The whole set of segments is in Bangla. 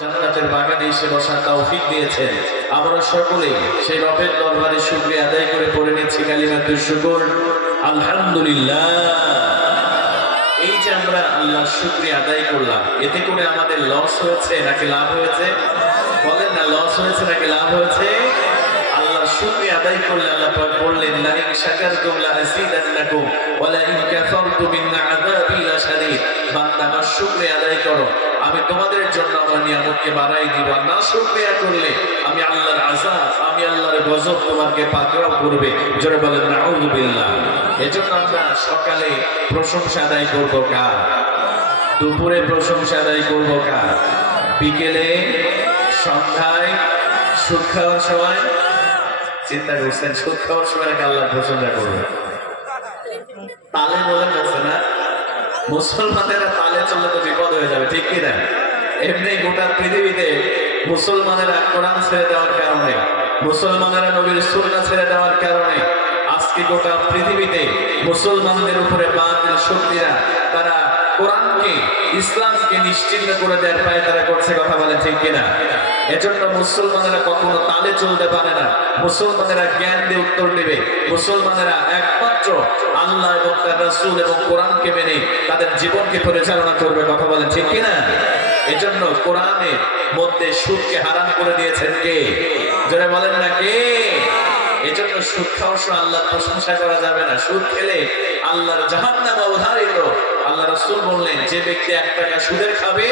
জান্নাতের বাগানে এসে বসার তৌফিক দিয়েছেন। আমরা সকলে সেই রবের দরবারে শুকরিয়া আদায় করে পড়ে নিচ্ছি কালিমাতুশ শুকর, আলহামদুলিল্লাহ। এই যে আমরা আল্লাহর শুকরিয়া আদায় করলাম, এতে করে আমাদের লস হয়েছে নাকি লাভ হয়েছে? বলেন না, লস হয়েছে নাকি লাভ হয়েছে? আল্লাহর শুকরিয়া আদায় করলে আল্লাহ পাক বললেন, লা ইন শাকারতুম লা আযীদান্নাকুম ওয়া লা ইন কাফারতুম ইন্না আযাবি লাশাদীদ। বান্দা, আমার শুকরিয়া আদায় করো, আমি তোমাদের জন্য আমার নিয়ামতকে বাড়াই দিব। আর না শুকরিয়া করলে আমি আল্লাহর আযাব, আমি আল্লাহর গজব তোমাকে পাকড়াও করবে। জোরে বলেন নাউযু বিল্লাহ। এজন্য আমরা সকালে প্রশংসা আদায় করব কার? দুপুরে প্রশংসা আদায় করব কার? বিকেলে, সন্ধ্যায়, সুদ খাওয়ার সময়? চিন্তা করছেন সুদ খাওয়ার সময় আল্লাহর প্রশংসা করবে? তালে বলেন আছে না, মুসলমানেরা তালে চললে তো বিপদ হয়ে যাবে, ঠিক কি না? এমনি গোটা পৃথিবীতে মুসলমানেরা কোরআন ছেড়ে দেওয়ার কারণে, মুসলমানেরা নবীর সুন্নাহ ছেড়ে দেওয়ার কারণে আজকে গোটা পৃথিবীতে মুসলমানদের উপরে বাতিল শক্তিরা তারা কোরআনকে, ইসলামকে নিশ্চিহ্ন করে দেওয়ার পায় তারা করছে। কথা বলে ঠিক কিনা? এজন্য মুসলমানেরা কখনো তালে চলতে পারে না। মুসলমানেরা জ্ঞান দিয়ে উত্তর দেবে। মুসলমানেরা একমাত্র আল্লাহ এবং তার রাসূল এবং কোরআনকে মেনে তাদের জীবনকে পরিচালনা করবে। কথা বলে ঠিক কিনা? এজন্য কোরআনের মধ্যে সুদকে হারাম করে দিয়েছেন কে? যারা বলেন না কে? এজন্য সুদ খাওয়ার সময় আল্লাহর প্রশংসা করা যাবে না। সুদ খেলে আল্লাহর জাহান্নাম অবধারিত। আল্লাহ রাসূল বললেন, যে ব্যক্তি 1 টাকা সুদের খাবে,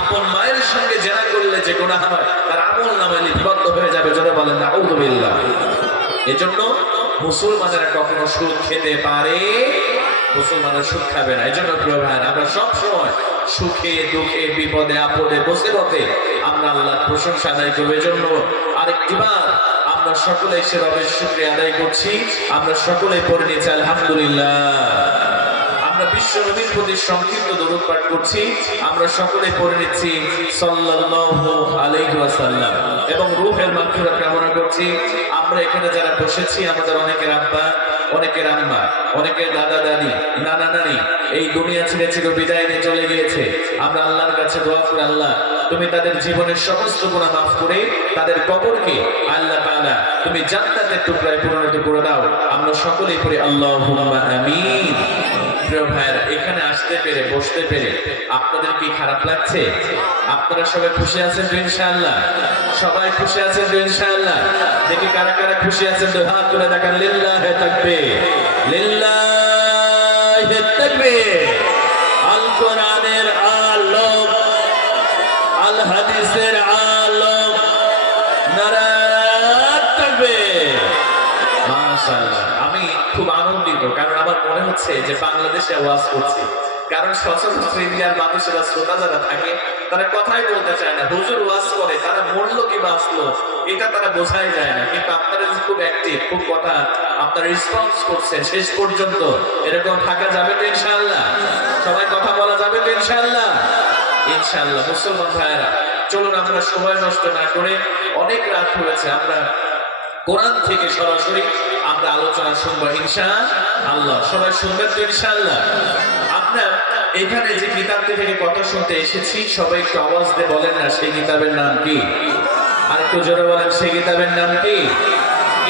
আপন মায়ের সঙ্গে জেনা করলে যে গুনাহ হয় তার আমল নামায় লিপিবদ্ধ হয়ে যাবে। যারা বলেন নাউযু বিল্লাহ। এজন্য মুসলমানেরা কখনো সুদ খেতে পারে, মুসলমানরা সুদ খাবে না। এজন্য প্রিয় ভাই, আমরা সব সময় সুখে দুঃখে বিপদে আপদে মুসিবতে আমরা আল্লাহর প্রশংসা আদায় করব। এজন্য আরেকটিবার আমরা সকলে এসে রবের শুকরিয়া আদায় করছি। আমরা সকলে পড়ে নিচ্ছি আলহামদুলিল্লাহ। আমরা বিশ্ব নবীর প্রতি সংক্ষিপ্ত দরুদ পাঠ করছি। আমরা সকলে পড়ে নিচ্ছি সাল্লাল্লাহু আলাইহি ওয়াসাল্লাম এবং রূহের মাগফিরাত কামনা করছি। আমরা এখানে যারা বসেছি, আমাদের অনেকের আব্বা, অনেকের আম্মা, অনেকের দাদা দাদি, নানা নানি এই দুনিয়া ছেড়ে বিদায় নিয়ে চলে গিয়েছে। আমরা আল্লাহর কাছে দোয়া করি, আল্লাহ তুমি তাদের জীবনের সমস্ত গুনাহ মাফ করে তাদের কবরকে আল্লাহ তাআলা তুমি জান্নাতের টুকরায় পরিণত করে দাও। আমরা সকলেই পড়ি আল্লাহুম্মা আমিন। প্রিয় ভাইরা, এখানে আসতে পেরে, বসতে পেরে আপনাদের কি খারাপ লাগছে? আপনারা সবাই খুশি আছেন তো ইনশাআল্লাহ? সবাই খুশি আছেন তো ইনশাআল্লাহ? দেখি কারা কারা খুশি আছেন, তো হাত তুলে দেখান। লিল্লাহি তাকবীর, লিল্লাহি তাকবীর। আল কোরআনের আলোক, আল হাদিসের আলোক, নারায়ে তাকবীর। মাশাআল্লাহ। আমি খুব আনন্দিত, কারণ আমার মনে হচ্ছে যে বাংলাদেশে ওয়াজ করছি। কারণ সচরাচর ইন্ডিয়ার মানুষেরা, শ্রোতা যারা থাকে, তারা কথাই বলতে চায় না। হুজুর ওয়াজ করে, তারা মরলো কি বাঁচলো এটা তারা বোঝাই যায় না। কিন্তু আপনারা যে খুব অ্যাক্টিভ, খুব কথা আপনারা রেসপন্স করছেন শেষ পর্যন্ত, এরকম থাকা যাবে তো ইনশাআল্লাহ? সবাই কথা বলা যাবে তো ইনশাআল্লাহ? ইনশাআল্লাহ। মুসলমান ভাইয়েরা, চলুন আমরা সময় নষ্ট না করে, অনেক রাত হয়েছে, আমরা কোরআন থেকে সরাসরি আমরা আলোচনা শুনবো ইনশাআল্লাহ। সবাই শুনবেন তো ইনশাআল্লাহ? আমরা এখানে যে কিতাবটি থেকে কথা শুনতে এসেছি, সবাই একটু আওয়াজ দিয়ে বলেন না, সেই কিতাবের নাম কি? আর একটু জোরে বলেন, সেই কিতাবের নাম কি?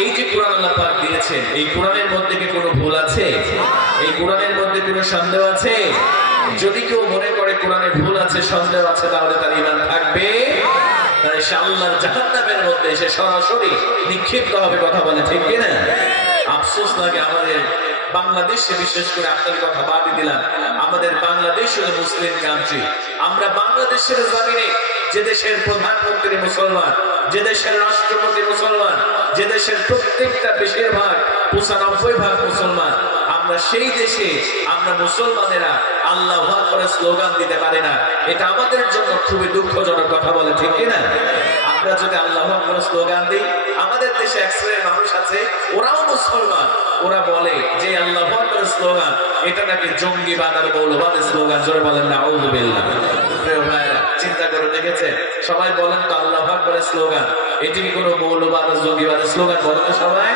এই যে কোরআন আল্লাহ পাক দিয়েছেন, এই কোরআনের মধ্যে কি কোনো ভুল আছে? এই কোরআনের মধ্যে কোনো সন্দেহ আছে? যদি কেউ মনে করে কোরআনে ভুল আছে, সন্দেহ আছে, তাহলে তার ঈমান থাকবে, তাই সে আল্লাহর জাহান্নামের মধ্যে সে সরাসরি নিক্ষিপ্ত হবে। কথা বলে ঠিক কিনা? আফসোস লাগে আমাদের বাংলাদেশে, বিশেষ করে আপনার কথা বাদই দিলাম, আমাদের বাংলাদেশ হলো মুসলিম কান্ট্রি। আমরা বাংলাদেশের জমিনে, যে দেশের প্রধানমন্ত্রী মুসলমান, যে দেশের রাষ্ট্রপতি মুসলমান, যে দেশের প্রত্যেকটা বেশিরভাগ 95% মুসলমান, আমরা সেই দেশে আমরা মুসলমানেরা আল্লাহু আকবার স্লোগান দিতে পারি না। এটা আমাদের জন্য খুবই দুঃখজনক। কথা বলে ঠিক কিনা? আমরা যদি আল্লাহু আকবার স্লোগান দিই, আমাদের দেশে এক শ্রেণীর মানুষ আছে, ওরাও মুসলমান, ওরা বলে যে আল্লাহু আকবার স্লোগান এটা নাকি জঙ্গিবাদ আর মৌলবাদের স্লোগান। জোরে বলেন নাউযু বিল্লাহ। প্রিয় ভাইরা, চিন্তা করে দেখেছেন? সবাই বলেন তো আল্লাহু আকবারের স্লোগান এটি কি কোনো মৌলবাদ আর জঙ্গিবাদের স্লোগান? বলেন তো সবাই।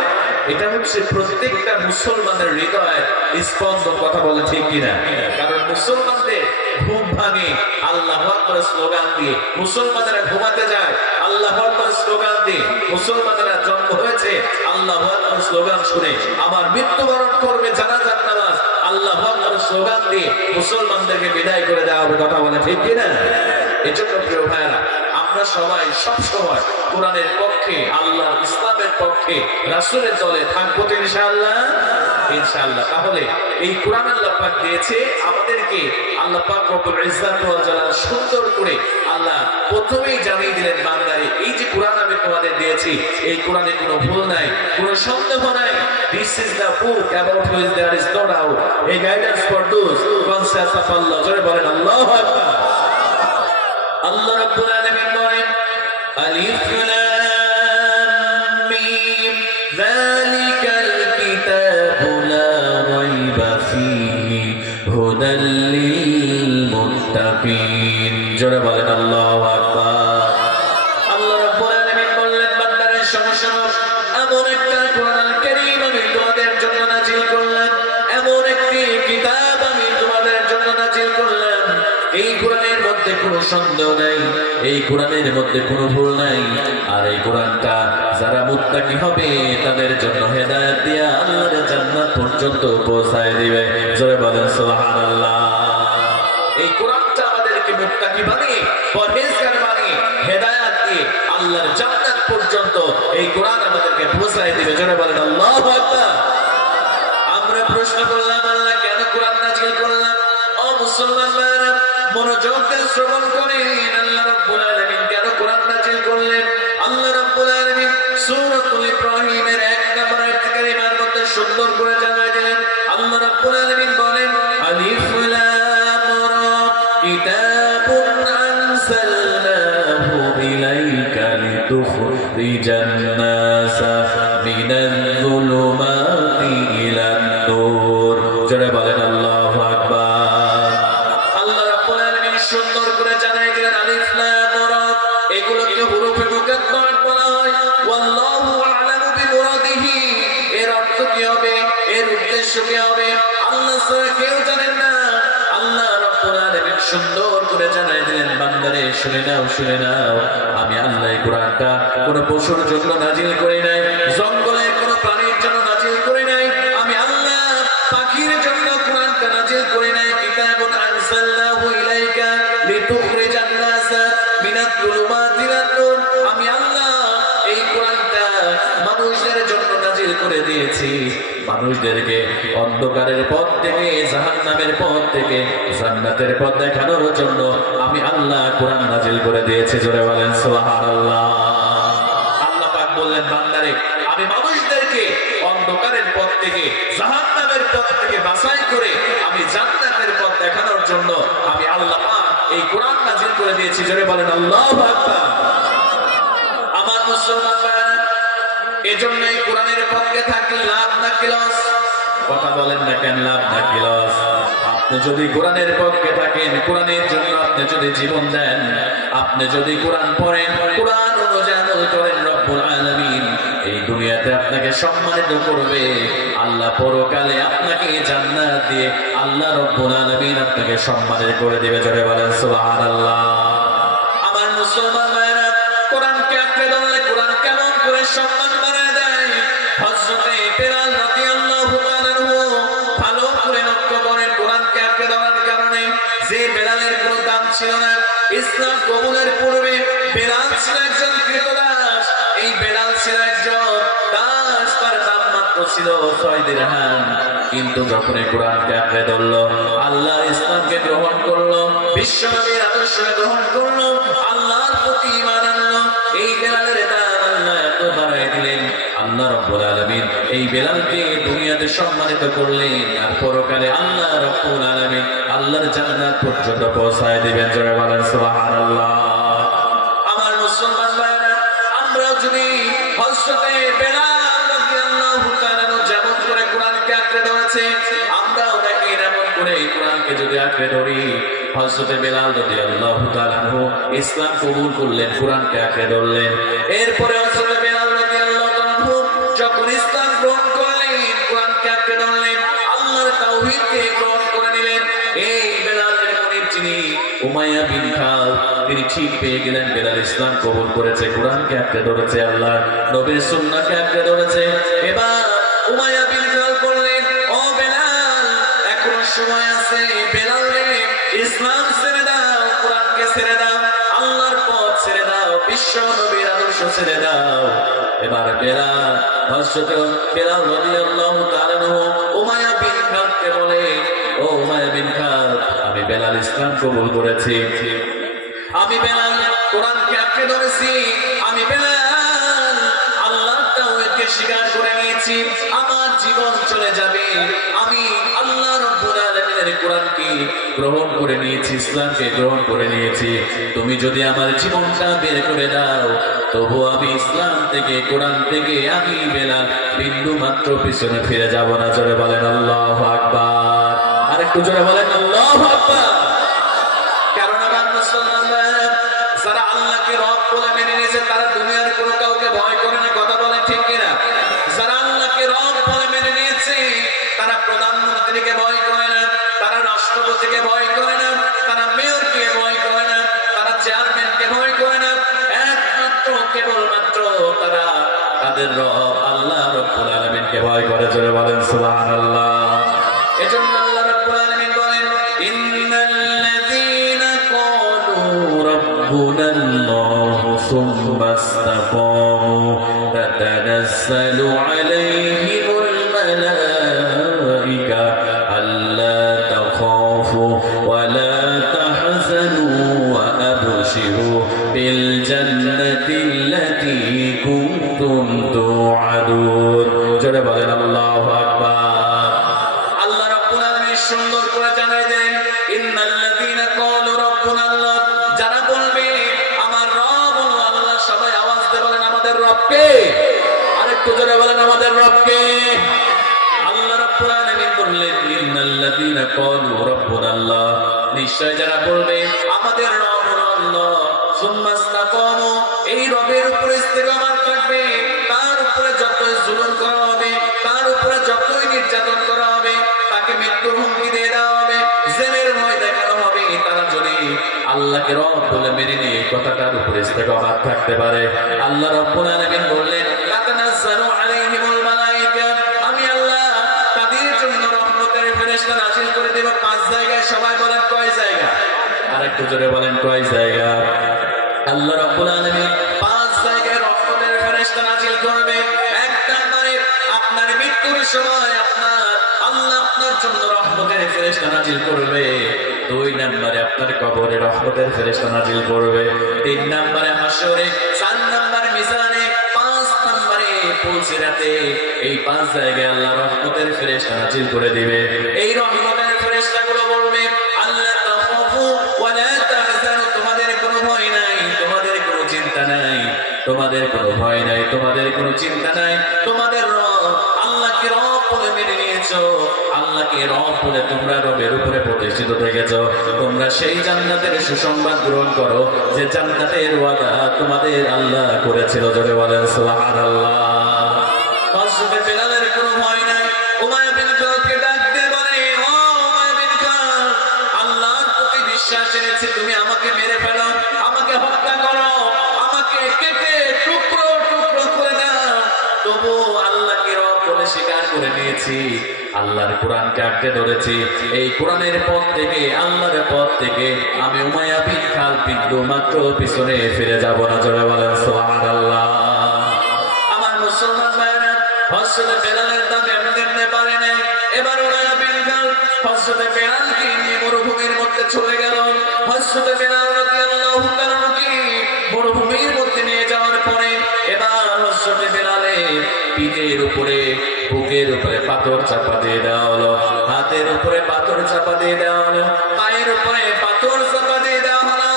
এটা হচ্ছে প্রত্যেকটা মুসলমানের হৃদয়ের স্পন্দন। কথা বলে ঠিক কিনা? কারণ মুসলমানদের ঘুম ভাঙে আল্লাহু আকবার স্লোগান দিয়ে, মুসলমানেরা ঘুমাতে যায় আল্লাহু আকবার স্লোগান দিয়ে, মুসলমানেরা জন্ম হয়েছে আল্লাহু আকবার স্লোগান শুনে, আবার মৃত্যুবরণ করবে জানাজার নামাজ আল্লাহু আকবার স্লোগান দিয়ে মুসলমানদেরকে বিদায় করে দেওয়া হবে। কথা বলে ঠিক কিনা? এজন্য প্রিয় ভাইরা, আমরা সবাই সব সময় কোরআনের পক্ষে, আল্লাহ ইসলামের পক্ষে, রাসূলের দলে থাকবো তো ইনশাআল্লাহ। ইনশাআল্লাহ। তাহলে এই কোরআন আল্লাহ পাক দিয়েছে আমাদেরকে, আল্লাহ পাক রব্বুল ইজ্জাত ওয়াল জালাল সুন্দর করে আল্লাহ প্রথমেই জানিয়ে দিলেন বান্দারে, এই যে কোরআন আমি তোমাদের দিয়েছি এই কোরআনে কোনো ভুল নাই, কোনো সন্দেহ নাই। This is the book about which there is no doubt, a guidance for those conscious of Allah. জোরে বলেন আল্লাহু আকবার। আল্লাহ রাব্বুল আলামিন বলেন আলিফ লাম মিম যালিকাল কিতাবু লা রাইবা ফীহি হুদাল লিল মুত্তাকিন। জোরে বলেন আল্লাহু আকবার। আল্লাহ রাব্বুল আলামিন বললেন বান্দারে শোনো শোনো, এমন একটা কোরআন কারীম আমি তোমাদের জন্য নাজিল করলাম, এমন একটি কিতাব আমি তোমাদের জন্য নাজিল করলাম, এই কোরআনের মধ্যে কোনো সন্দেহ নাই, এই কোরআনের মধ্যে কোনো ভুল নাই। আর এই কোরআনটা যারা মুত্তাকি হবে তাদের জন্য হেদায়েত দিয়ে আল্লাহর জান্নাত পর্যন্ত পৌঁছায় দিবে। জোরে বলেন সুবহানাল্লাহ। এই কোরআনটা আমাদেরকে মুত্তাকি বানিয়ে, পরহেজগার বানিয়ে, হেদায়েত দিয়ে আল্লাহর জান্নাত পর্যন্ত এই কোরআন আমাদেরকে পৌঁছায় দিবে। জোরে বলেন আল্লাহু আকবার। আমরা প্রশ্ন করলাম আল্লাহ কেন কোরআন নাযিল করলেন? ও মুসলমান ভাইরা, মনোযোগ দিয়ে শ্রবণ করেন আল্লাহ রাব্বুল আলামিন কেন কোরআন নাযিল করলেন। আল্লাহ রাব্বুল আলামিন সূরাতুল ইব্রাহিমের 1 নম্বর আয়াত কারিমার মধ্যে সুন্দর করে জানিয়ে দিলেন। আল্লাহ রাব্বুল আলামিন বলেন আলিফ লাম রা কিতাবুন আনসালনাহু ইলাইকা লিতুখরিজান নাসা মিনাল যুলুমাতি ইলান নূর। জোরে বলেন আল্লাহু আকবার। আল্লাহ রাব্বুল আলামিন সুন্দর করে জানিয়ে দিলেন আলিফ লাম রা, এগুলোকে হুরুফে মুকাদ্দারাত বলা হয়। ওয়াল্লাহু আ'লামু বিমুরাদিহি, এর অর্থ কি হবে, এর উদ্দেশ্য কি হবে আল্লাহ ছাড়া কেউ জানেন না। আল্লাহ রাব্বুল আলামিন সুন্দর করে জানিয়ে দিলেন বান্দারে শুনে নাও, শুনে নাও, আমি আল্লাহ এই কোরআনটা কোন পশুর জন্য নাজিল করি নাই, জঙ্গলের কোন প্রাণীর জন্য নাজিল করি নাই, আমি আল্লাহ পাখির জন্য কোরআনটা নাজিল করি নাই। কিতাবুন আনসালনাহু ইলাইকা লিতুখরিজান নাসা মিনাজ যুলুমাতি ইলান নূর, আমি আল্লাহ এই কোরআনটা মানুষদের জন্য নাজিল করে দিয়েছি, মানুষদেরকে অন্ধকারের পথ থেকে, জাহান্নামের পথ থেকে জান্নাতের পথ দেখানোর জন্য আমি আল্লাহ কোরআন নাজিল করে দিয়েছি। জোরে বলেন সুবহানাল্লাহ। আল্লাহ পাক বললেন বান্দারে, আমি মানুষদেরকে অন্ধকারের পথ থেকে, জাহান্নামের পথ থেকে বাছাই করে আমি জান্নাতের পথ দেখানোর জন্য আমি আল্লাহ পাক এই কোরআন নাজিল করে দিয়েছি। জোরে বলেন আল্লাহু আকবার। আমার মুসলমান ভাইরা, এজন্য এই কোরআনের পক্ষে থাকলে লাভ নাকি লস? কথা বলেন না কেন, লাভ নাকি লস? আপনি যদি কোরআনের পক্ষে থাকেন, কোরআনের জন্য আপনি যদি জীবন দেন, আপনি যদি কোরআন পড়েন, কোরআন অনুযায়ী আমল করেন, রব্বুল আলামিন এই দুনিয়াতে আপনাকে সম্মানিত করবে, আল্লাহ পরকালে আপনাকে জান্নাত দিয়ে আল্লাহ রব্বুল আলামিন আপনাকে সম্মানিত করে দিবে। জোরে বলেন সুবহানাল্লাহ। আমার মুসলমান ভাইরা, কোরআনকে আঁকড়ে ধরলে কোরআন কেমন করে সম্মান বাড়ায় দেয়। হযরতে বেলাল রাদিয়াল্লাহু তাআলা আনহু ভালো করে লক্ষ্য করেন, কোরআনকে আঁকড়ে ধরার কারণে যে বেলালের কোনো দাম ছিল না, ইসলাম কবুলের পূর্বে বেলাল ছিল একজন কৃতদাস। এই বেলাল ছিল একজন দাস, তার দাম মাত্র ছিল 6 দিরহাম। কিন্তু যখন এই কোরআনকে আঁকড়ে ধরলো, আল্লাহর ইসলামকে গ্রহণ করলো, বিশ্বনবীর আদর্শ গ্রহণ করলো, আল্লাহর প্রতি ঈমান আনলো, এই বেলালের দাম আল্লাহ এত বাড়ায় দিলেন। আল্লাহ রাব্বুল আলামিন এই বেলালকে দুনিয়াতে সম্মানিত করলেন, আর পরকালে আল্লাহ রাব্বুল আলামিন আল্লাহর জান্নাত পর্যন্ত পৌঁছায় দিবেন। জোরে বলেন সুবহানাল্লাহ। আমার মুসলমান ভাইরা, আমরা যদি হযরতে বেলাল রাদিয়াল্লাহু তাআলা যেমন করে কোরআনকে আঁকড়ে ধরেছে, আমরাও দেখি এমন করে কোরআনকে যদি আঁকড়ে ধরি। হযরতে বেলাল রাদিয়াল্লাহু তাআলা ইসলাম কবুল করলেন, কোরআনকে আঁকড়ে ধরলেন। এরপরে হযরতে বেলাল রাদিয়াল্লাহু তাআলা যখন ইসলাম গ্রহণ করলেন, কোরআনকে আঁকড়ে ধরলেন, আল্লাহর তাওহীদকে গ্রহণ করে নিলেন। এই বেলালের মনিব যিনি উমাইয়া বিন খালদ তিনি ঠিক পেয়ে গেলেন বেলাল ইসলাম কবুল করেছে, কোরআনকে আঁকড়ে ধরেছে, আল্লাহ নবীর সুন্নাহকে আঁকড়ে ধরেছে। এবার উমাইয়া বিন খালদ বললেন, ও বেলাল এখনো সময় আছে, বেলাল রে ইসলাম ছেড়ে দাও, কোরআনকে ছেড়ে দাও, আল্লাহর পথ ছেড়ে দাও, বিশ্ব নবীর আদর্শ ছেড়ে দাও। এবার বেলাল হযরত বেলাল রাদিয়াল্লাহু তাআলা উমাইয়া বিন খালদকে বলে, ও উমাইয়া বিন খালদ আমি বেলাল ইসলাম কবুল করেছি, আমি বেলাল কোরআনকে আঁকড়ে ধরেছি, আমি বেলাল আল্লাহর তাওহীদকে স্বীকার করে নিয়েছি, আমার জীবন চলে যাবে, আমি আল্লাহ রাব্বুল আলামিনের কোরআনকে গ্রহণ করে নিয়েছি, ইসলামকে গ্রহণ করে নিয়েছি, তুমি যদি আমার জীবনটা বের করে দাও তবু আমি ইসলাম থেকে কোরআন থেকে আমি বেলাল বিন্দু মাত্র পিছনে ফিরে যাব না। জোরে বলেন আল্লাহু আকবার, আরেকটু জোরে বলেন আল্লাহু আকবার। কারণ আমার মুসলমানরা যারা আল্লাহকে রব বলে মেনে নিয়েছে তারা দুনিয়ার কোনো কাউকে ভয় করে না, কথা বলে ঠিক কিনা? যারা আল্লাহকে রব বলে মেনে নিয়েছে তারা প্রধানমন্ত্রীকে ভয় করে না, তারা রাষ্ট্রপতিকে ভয় করে না, তারা মেয়রকে ভয় করে না, তারা চেয়ারম্যানকে ভয় করে না, একমাত্র কেবলমাত্র তারা তাদের রব আল্লাহ রাব্বুল আলামিনকে ভয় করে। জোরে বলেন সুবহানাল্লাহ। এজন্য আল্লাহ রাব্বুল আলামিন বলেন, ইন্নাল্লাযীনা ক্বালু রাব্বুনাল্লাহু সুম্মা ইসতাকামু তাতানাজ্জালু আলাইহিমুল মালায়েকা আল্লা তাখাফু ওয়া লা তাহজানু ওয়া আবশিরু বিল জান্নাতিল্লাতী কুনতুম তুআদুন। জোরে বলেন আল্লাহু আকবার। আল্লাহ রাব্বুল আলামিন সুন্দর করে জানাই দেন, ইন্নাল্লাযীনা ক্বালু রাব্বুনাল্লাহ, যারা বলবে আমার রব আল্লাহ, সবাই আওয়াজ দিয়ে বলেন আমাদের রব কে? আরেকটু জোরে বলেন আমাদের রব কে? আল্লাহ রাব্বুল আলামিন বললেন, ইন্নাল্লাযীনা ক্বালু রাব্বুনাল্লাহ, নিশ্চয় যারা বলবে আমাদের রব আল্লাহ, সুম্মা ইসতাকামু, এই রবের উপরে ইস্তেকামত থাকবে, তার উপরে যতই জুলুম করা হবে, তার উপরে যতই নির্যাতন করা হবে, তাকে মৃত্যুর হুমকি দিয়ে দেওয়া হবে, জেলের ভয় দেখানো হবে, তারা যদি আল্লাহকে রব বলে মেনে নিয়ে কথাটার উপরে ইস্তেকামত থাকতে পারে, আল্লাহ রাব্বুল আলামিন বললেন, তাতানাজ্জালু আলাইহিমুল মালায়েকা, আমি আল্লাহ তাদের জন্য রহমতের ফেরেশতা নাযিল করে দেব 5 জায়গায়। সবাই বলেন কয় জায়গা? আরেকটু জোরে বলেন কয় জায়গা? আল্লাহ রাব্বুল আলামিন 5 জায়গায় রহমতের ফেরেশতা নাযিল করবে। এক নম্বরে আপনার মৃত্যুর সময় আল্লাহ আপনার জন্য রহমতের ফেরেশতা নাযিল করবে। 2 নম্বরে আপনার কবরে রহমতের ফেরেশতা নাযিল করবে। 3 নম্বরে হাশরে, 4 নম্বরে মিজানে, 5 নম্বরে পুলসিরাতে। এই 5 জায়গায় আল্লাহ রহমতের ফেরেশতা নাযিল করে দিবে। এই রহমতের ফেরেশতাগুলো বলবে, আল্লাহ তাখাফু ওয়া লা তাহজানু, তোমাদের কোনো ভয় নাই, তোমাদের কোনো চিন্তা নাই, তোমাদের কোনো ভয় নাই, তোমাদের কোনো চিন্তা নাই, তোমাদের রব আল্লাহকে রব বলে মেনে নিয়েছো, আল্লাহকে রব বলে তোমরা রবের উপরে প্রতিষ্ঠিত থেকেছো, তোমরা সেই জান্নাতের সুসংবাদ গ্রহণ করো যে জান্নাতের ওয়াদা তোমাদের আল্লাহ করেছিল। জোরে বলেন সুবহানাল্লাহ। হযরত বেলালের কোনো ভয় নাই। উমাইয়া বিন খালদকে ডাক দিয়ে বলে, ও উমাইয়া বিন খালদ, আল্লাহর প্রতি বিশ্বাস এনেছি, তুমি আমাকে মেরে ফেলো, আমাকে হত্যা করো, আমাকে কেটে টুকরো টুকরো করে দাও, তবু আল্লাহকে রব বলে স্বীকার করে নিয়েছি, আল্লাহর কোরআনকে আঁকড়ে ধরেছি, এই কোরআনের পথ থেকে, আল্লাহর পথ থেকে আমি উমাইয়া বিন খালদ বিন্দু মাত্র পিছনে ফিরে যাব না। জোরে বলেন সুবহানাল্লাহ। আমার মুসলমান ভাইরা, হযরত বেলালের দাম এমনি পারে নাই। এবার উমাইয়া বিন খালদ হযরত বেলালকে নিয়ে মরুভূমির মধ্যে চলে গেল। হযরত বেলাল রাদিয়াল্লাহু তাআলা মরুভূমির মধ্যে নিয়ে যাওয়ার পরে এবার হযরত বেলালের পিঠের উপরে, বুকের উপরে পাথর চাপা দিয়ে দেওয়া হলো, হাতের উপরে পাথর চাপা দিয়ে দেওয়া হলো, পায়ের উপরে পাথর চাপা দিয়ে দেওয়া হলো,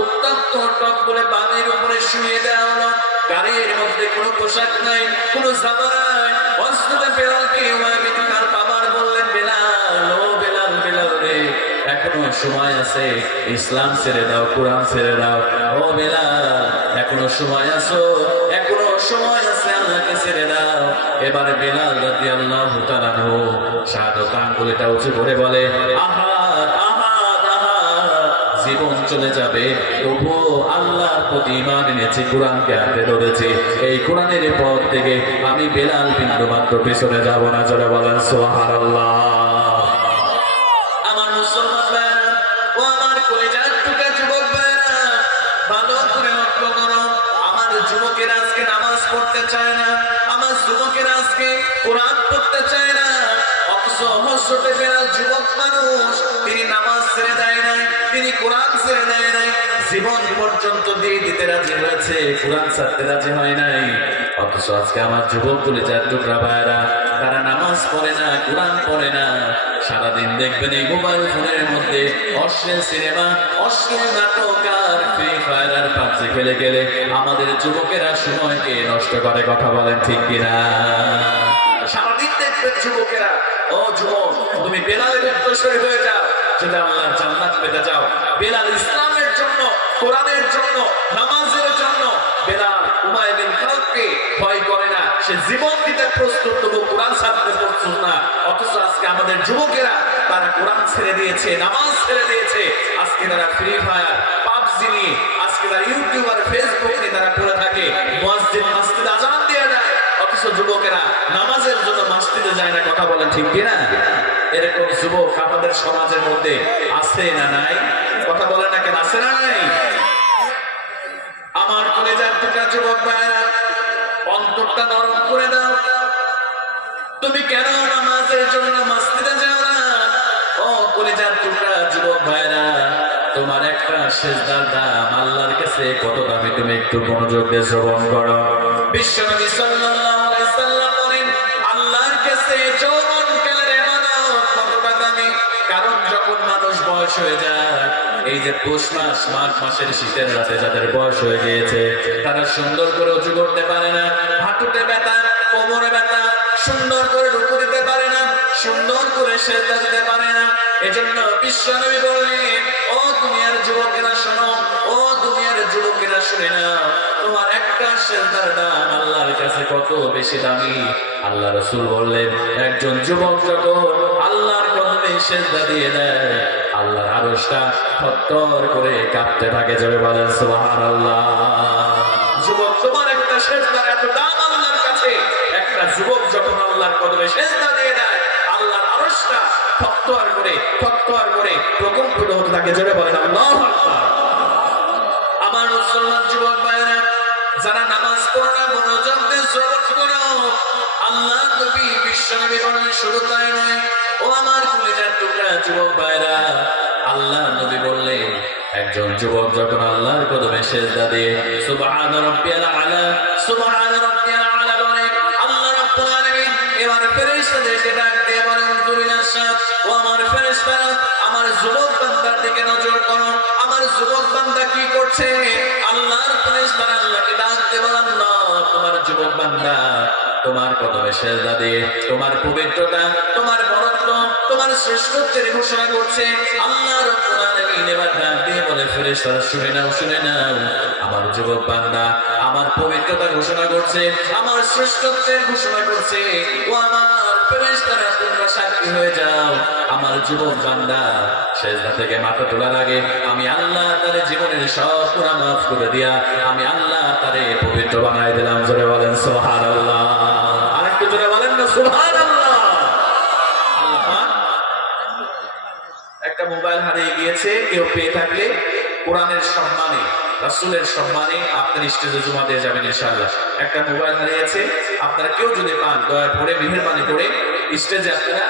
উত্তপ্ত টক বলে বামের উপরে শুয়ে দেওয়া হলো, গাড়ির মধ্যে কোনো পোশাক নাই, কোনো জামা নাই। হযরত বেলালকে উমাইয়া বিন খালদ বাবার বললেন, বেলাল, ও বেলাল, বেলাল রে, এখনো সময় আছে, ইসলাম ছেড়ে দাও, কোরআন ছেড়ে দাও, ও বেলাল এখনো সময় আছে, এখনো সময় আছে, আল্লাহকে ছেড়ে দাও। এবার বেলাল রাদিয়াল্লাহু তাআলা শাহাদাত আঙ্গুলটা উঁচু করে বলে, আহাদ আহাদ আহাদ, জীবন চলে যাবে, তবুও আল্লাহর প্রতি ঈমান এনেছি, কোরআনকে আঁকড়ে ধরেছি। এই কোরআনের পথ থেকে আমি বেলাল বিন্দু মাত্র পিছনে যাব না। জোরে বলেন সুবহানাল্লাহ। আমার মুসলমান ভাইরা ও আমার কলিজার টুকরা যুবক ভাইরা, ভালো করে লক্ষ্য করো। আমার যুবকেরা আজকে নামাজ পড়তে চায় না, আমার যুবকেরা আজকে কোরআন পড়তে চায় না। অথচ হযরতে বেলাল যুবক মানুষ, তিনি নামাজ ছেড়ে দেয় নাই, তিনি কোরআন ছেড়ে দেয় নাই, জীবন পর্যন্ত দিয়ে দিতে রাজি হয়েছে, কোরআন ছাড়তে রাজি হয় নাই। অথচ আজকে আমার যুবক কলিজার টুকরা ভাইরা, তারা নামাজ পড়ে না, কোরআন পড়ে না, সারাদিন দেখবেন এই মোবাইল ফোনের মধ্যে অশ্লীল সিনেমা, অশ্লীল নাটক আর ফ্রি ফায়ার আর পাবজি খেলে গেলে আমাদের যুবকেরা সময়কে নষ্ট করে। কথা বলেন ঠিক কিনা? সারাদিন দেখবেন যুবকেরা, ও যুবক তুমি বেলালের উত্তরসূরি হয়ে যাও যদি আল্লাহর জান্নাত পেতে যাও। বেলাল ইসলামের জন্য, কোরআনের জন্য, নামাজের জন্য বেলাল উমাইয়া বিন খালদকে ভয় করে না, সে জীবন দিতে প্রস্তুত, তবু কোরআন ছাড়তে প্রস্তুত না। অথচ আজকে আমাদের যুবকেরা তারা কোরআন ছেড়ে দিয়েছে, নামাজ ছেড়ে দিয়েছে, আজকে তারা ফ্রি ফায়ার পাবজি নিয়ে, আজকে তারা ইউটিউব আর ফেসবুক নিয়ে তারা পড়ে থাকে, মসজিদ মসজিদ আজান দিয়ে দেয়, অথচ যুবকেরা নামাজের জন্য মসজিদে যায় না। কথা বলেন ঠিক কিনা? এরকম যুবক আমাদের সমাজের মধ্যে আছে না নাই? কথা বলেন না কেন, আছে না নাই? আমার কলেজার টুকরা যুবক ভাইরা, অন্তরটা নরম করে দাও। তুমি কেন নামাজের জন্য মসজিদে যাও না? ও কলেজার টুকরা যুবক ভাইরা, তোমার একটা সিজদার দাম আল্লাহর কাছে কত দামি, তুমি একটু মনোযোগ দিয়ে শ্রবণ করো। বিশ্বনবী সাল্লাল্লাহু আলাইহি সাল্লাম বলেন, আল্লাহর কাছে যৌবন কালের ইবাদত কতটা দামি। কারণ যখন মানুষ বয়স হয়ে যায়, এই যে পৌষ মাস, মাঘ মাসের শীতের রাতে যাদের বয়স হয়ে গিয়েছে, তারা সুন্দর করে উঁচু করতে পারে না, হাঁটুতে ব্যথা, কোমরে ব্যথা, সুন্দর করে রুকু দিতে পারে না, সুন্দর করে সিজদা দিতে পারে না। এজন্য বিশ্বনবী বললেন, ও দুনিয়ার যুবকেরা শোনো, ও দুনিয়ার যুবকেরা শুনে নাও, তোমার একটা সিজদার দাম আল্লাহর কাছে কত বেশি দামি। আল্লাহ রাসূল বললেন, একজন যুবক যখন আল্লাহর কদমে সিজদা দিয়ে দেয়, আল্লাহর আরশটা থরথর করে কাঁপতে থাকে। জোরে বলেন সুবহানাল্লাহ। যুবক, তোমার একটা সিজদার এত দাম আল্লাহর কাছে। একটা যুবক যখন আল্লাহর কদমে সিজদা দিয়ে দেয়, আল্লাহর আরশটা থরথর করে প্রকম্পিত হতে থাকে। জোরে বলেন আল্লাহু আকবার। আমার মুসলমান যুবক ভাইরা, যারা নামাজ পড়ো না, মনোযোগ দিয়ে শ্রবণ করো। আল্লাহ নবী বিশ্বনবী বলেন, শুধু তাই নয়, ও আমার কলিজার টুকরা যুবক ভাইরা, আল্লাহ নবী বললেন, একজন যুবক যখন আল্লাহর কদমে সিজদা দিয়ে সুবহান রাব্বিয়াল আলা, সুবহান রাব্বিয়াল আলা বলে, আল্লাহ রাব্বুল আলামিন এবার ফেরেশতাদেরকে ডাক দিয়ে বলেন, ও আমার ফেরেশতারা, আমার যুবক বান্দার দিকে নজর করো। আমার যুবক বান্দা কি করছে? আল্লাহর ফেরেশতারা আল্লাহকে ডাক দিয়ে বলেন, না, তোমার যুবক বান্দা তোমার কদমে সিজদা দিয়ে তোমার পবিত্রতা, তোমার বরত্ব, তোমার শ্রেষ্ঠত্বের ঘোষণা করছে। আল্লাহ রাব্বুল আলামিন এবার ডাক দিয়ে বলে, ফেরেশতারা শুনে নাও, শুনে নাও, আমার যুবক বান্দা আমার পবিত্রতা ঘোষণা করছে, আমার শ্রেষ্ঠত্বের ঘোষণা করছে। ও আমার ফেরেশতারা, তোমরা সাক্ষী হয়ে যাও, আমার যুবক বান্দা সিজদা থেকে মাথা তোলার আগে আমি আল্লাহ তার জীবনের সব গুনাহ মাফ করে দিয়া আমি আল্লাহ তারে পবিত্র বানাই দিলাম। জোরে বলেন সুবহানাল্লাহ। আরেকটু জোরে বলেন না সুবহানাল্লাহ। একটা মোবাইল হারিয়ে গিয়েছে, কেউ পেয়ে থাকলে কোরআনের সম্মানে, রাসূলের সম্মানে আপনার স্টেজে জমা দিয়ে যাবেন ইনশাআল্লাহ। একটা মোবাইল হারিয়েছে, আপনারা কেউ যদি পান, দয়া করে মেহেরবানি করে স্টেজে আপনারা,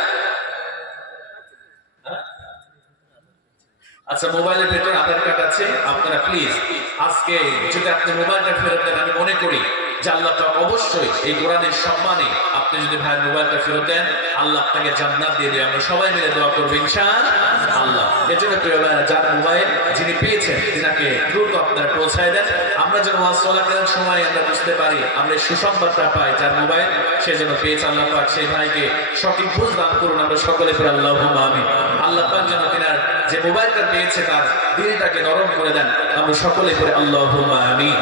আচ্ছা মোবাইলের ভেতরে আধার কার্ড আছে, আপনারা প্লিজ আজকে যদি আপনি মোবাইলটা ফেরত দেন, আমি মনে করি যে আল্লাহ পাক অবশ্যই এই কোরআনের সম্মানে আপনি যদি ভাইয়ের মোবাইলটা ফেরত দেন, আল্লাহ আপনাকে জান্নাত দিয়ে দেবে। আমরা সবাই মিলে দোয়া করবো ইনশাআল্লাহ। এজন্য প্রিয় ভাইরা, যার মোবাইল যিনি পেয়েছেন তিনাকে দ্রুত আপনারা পৌঁছায় দেন। আমরা যেন ওয়াজ চলাকালীন সময় আমরা বুঝতে পারি, আমরা সুসংবাদটা পাই, যার মোবাইল সে যেন পেয়েছে, আল্লাহ পাক সেই ভাইকে সঠিক বুঝ দান করুন। আমরা সকলে পড়ি আল্লাহুম্মা আমিন। আল্লাহ পাক যেন তিনার যে মোবাইলটা পেয়েছে তার দিলটাকে নরম করে দেন। আমরা সকলে পড়ি আল্লাহুম্মা আমিন।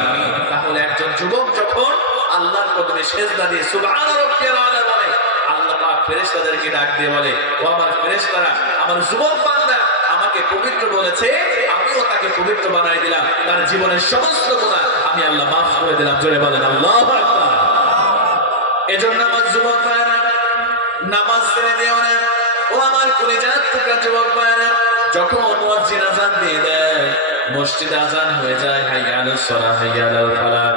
তাহলে একজন যুবক যখন আল্লাহর কদমে সিজদা দিয়ে সুবহান রাব্বিয়াল আলা বলে, আল্লাহ পাক ফেরেশতাদেরকে ডাক দিয়ে বলে, ও আমার ফেরেশতারা, আমার যুবক বান্দা আমাকে পবিত্র বলেছে, আমি আমিও তাকে পবিত্র বানাই দিলাম, তার জীবনের সমস্ত গুনাহ আমি আল্লাহ মাফ করে দিলাম। জোরে বলেন আল্লাহু আকবার। এজন্য আমার যুবক ভাইরা, নামাজ ছেড়ে দিও না। ও আমার কলিজার টুকরা যুবক ভাইরা, যখন মুয়াজ্জিন আযান দিয়ে দেয়, মসজিদে আযান হয়ে যায়, হাইয়া আলাস সালাহ হাইয়া আলাল ফালাহ,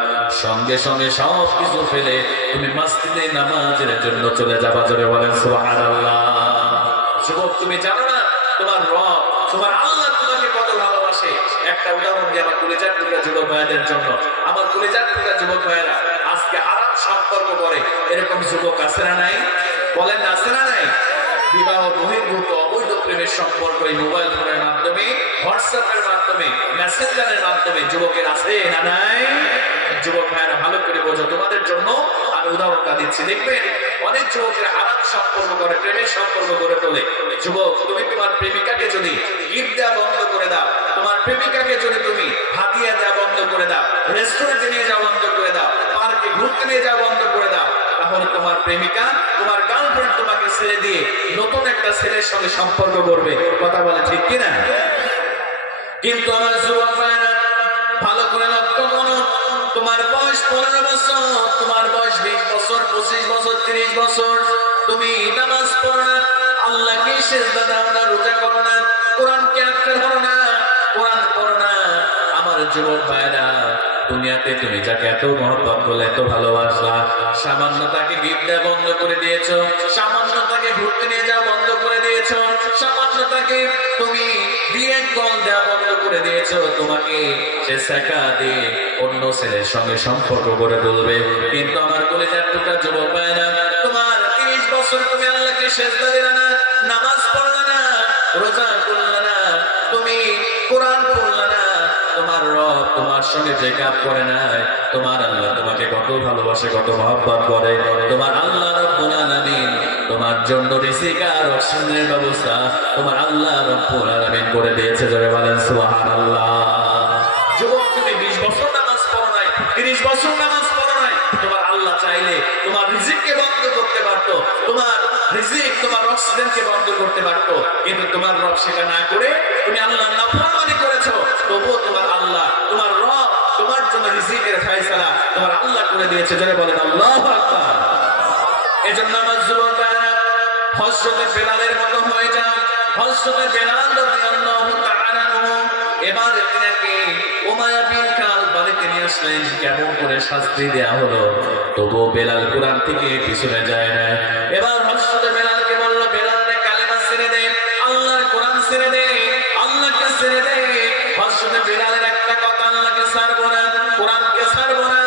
সঙ্গে সঙ্গে সব কিছু ফেলে তুমি মসজিদে নামাজের জন্য চলে যাবা। জোরে বলেন সুবহানাল্লাহ। যুবক, তুমি জানো না তোমার রব, তোমার আল্লাহ তোমাকে কত ভালোবাসে। একটা উদাহরণ দিয়ে আমার কলিজার টুকরা যুবক ভাইদের জন্য, আমার কলিজার টুকরা যুবক ভাইরা আজকে হারাম সম্পর্ক করে এরকম যুবক আছে না নাই? বলেন না, আছে না নাই? বিবাহ বহির্ভূত অবৈধ প্রেমের সম্পর্ক এই মোবাইল ফোনের মাধ্যমে, হোয়াটসঅ্যাপের মাধ্যমে, মেসেঞ্জারের মাধ্যমে যুবকের আছে না নাই? যুবক ভাইরা ভালো করে বোঝো, তোমাদের জন্য আমি উদাহরণটা দিচ্ছি। দেখবেন অনেক যুবকের হারাম সম্পর্ক করে, প্রেমের সম্পর্ক করে তোলে। যুবক, তুমি তোমার প্রেমিকাকে যদি গিফট দেওয়া বন্ধ করে দাও, তোমার প্রেমিকাকে যদি তুমি হাদিয়া দেওয়া বন্ধ করে দাও, রেস্টুরেন্টে নিয়ে যাওয়া বন্ধ করে দাও, পার্কে ঘুরতে নিয়ে যাওয়া বন্ধ করে দাও, তাহলে তোমার প্রেমিকা, তোমার গার্লফ্রেন্ড তোমাকে ছেড়ে দিয়ে নতুন একটা ছেলের সঙ্গে সম্পর্ক করবে। কথা বলে ঠিক কিনা? কিন্তু আমার যুবক ভাইরা ভালো করে লক্ষ্য করো, তোমার বয়স 15 বছর, তোমার বয়স 20 বছর, 25 বছর, 30 বছর, তুমি নামাজ পড়ো না, আল্লাহকে সিজদা দাও না, রোজা করো না, কোরআনকে আঁকড়ে ধরো না, কোরআন পড়ো না। আমার যুবক ভাইরা, দুনিয়াতে তুমি যাকে এত মহব্বত করলে, এত ভালোবাসলা, সামান্য তাকে গিফট দেওয়া বন্ধ করে দিয়েছো, সামান্য তাকে ঘুরতে নিয়ে যাওয়া বন্ধ করে দিয়েছো, সামান্য তাকে তুমি ডিরেক্ট কল দেওয়া বন্ধ করে দিয়েছো, তোমাকে সে শেখা দিয়ে অন্য ছেলের সঙ্গে সম্পর্ক করে তুলবে। কিন্তু আমার কলিজার টুকরা যুবক ভাইরা, তোমার 30 বছর তুমি আল্লাহকে সিজদা দিলে না, নামাজ পড়লে না, রোজা করলে না, তুমি কোরআন পড়লে না, তোমার রব তোমার সঙ্গে ব্রেকআপ করে নাই। তোমার আল্লাহ তোমাকে কত ভালোবাসে, কত মহব্বত করে। তোমার আল্লাহ রব্বুল আলামিন তোমার জন্য রিজিক আর অক্সিজেনের ব্যবস্থা তোমার আল্লাহ রব্বুল আলামিন করে দিয়েছে। জোরে বলেন সুবহানাল্লাহ। যুবক, তুমি 20 বছর নামাজ পড়ো নাই, 30 বছর নামাজ পড়ো নাই, তোমার আল্লাহ চাইলে তোমার রিজিককে বন্ধ করতে পারতো, তোমার রিজিক, তোমার অক্সিজেনকে বন্ধ করতে পারতো। কিন্তু তোমার রব সেটা না করে তুমি আল্লাহর নাফরমানি করেছো। তবুও তোমার আল্লাহ, তোমার রব তোমার জন্য রিজিকের ফয়সালা তোমার আল্লাহ করে দিয়েছে। জোরে বলেন আল্লাহু আকবার। এজন্য আমার যুবক ভাইরা, হযরতে বেলালের মতো হয়ে যাও। হযরতে বেলাল রাদিয়াল্লাহু তাআলা আনহু এবার তিনাকে উমাইয়া বিন খাল বাড়িতে নিয়ে আসলেন। কেমন করে শাস্তি দেয়া হলো, তবুও বেলাল কোরআন থেকে পিছনে যায় না। এবার হযরতে বেলালকে বলল, বেলাল রে, কালেমা ছেড়ে দে, আল্লাহর কোরআন ছেড়ে দে, আল্লাহকে ছেড়ে দে। হযরতে বেলালের একটা কথা, আল্লাহকে ছাড়বো না, কোরআনকে ছাড়বো না।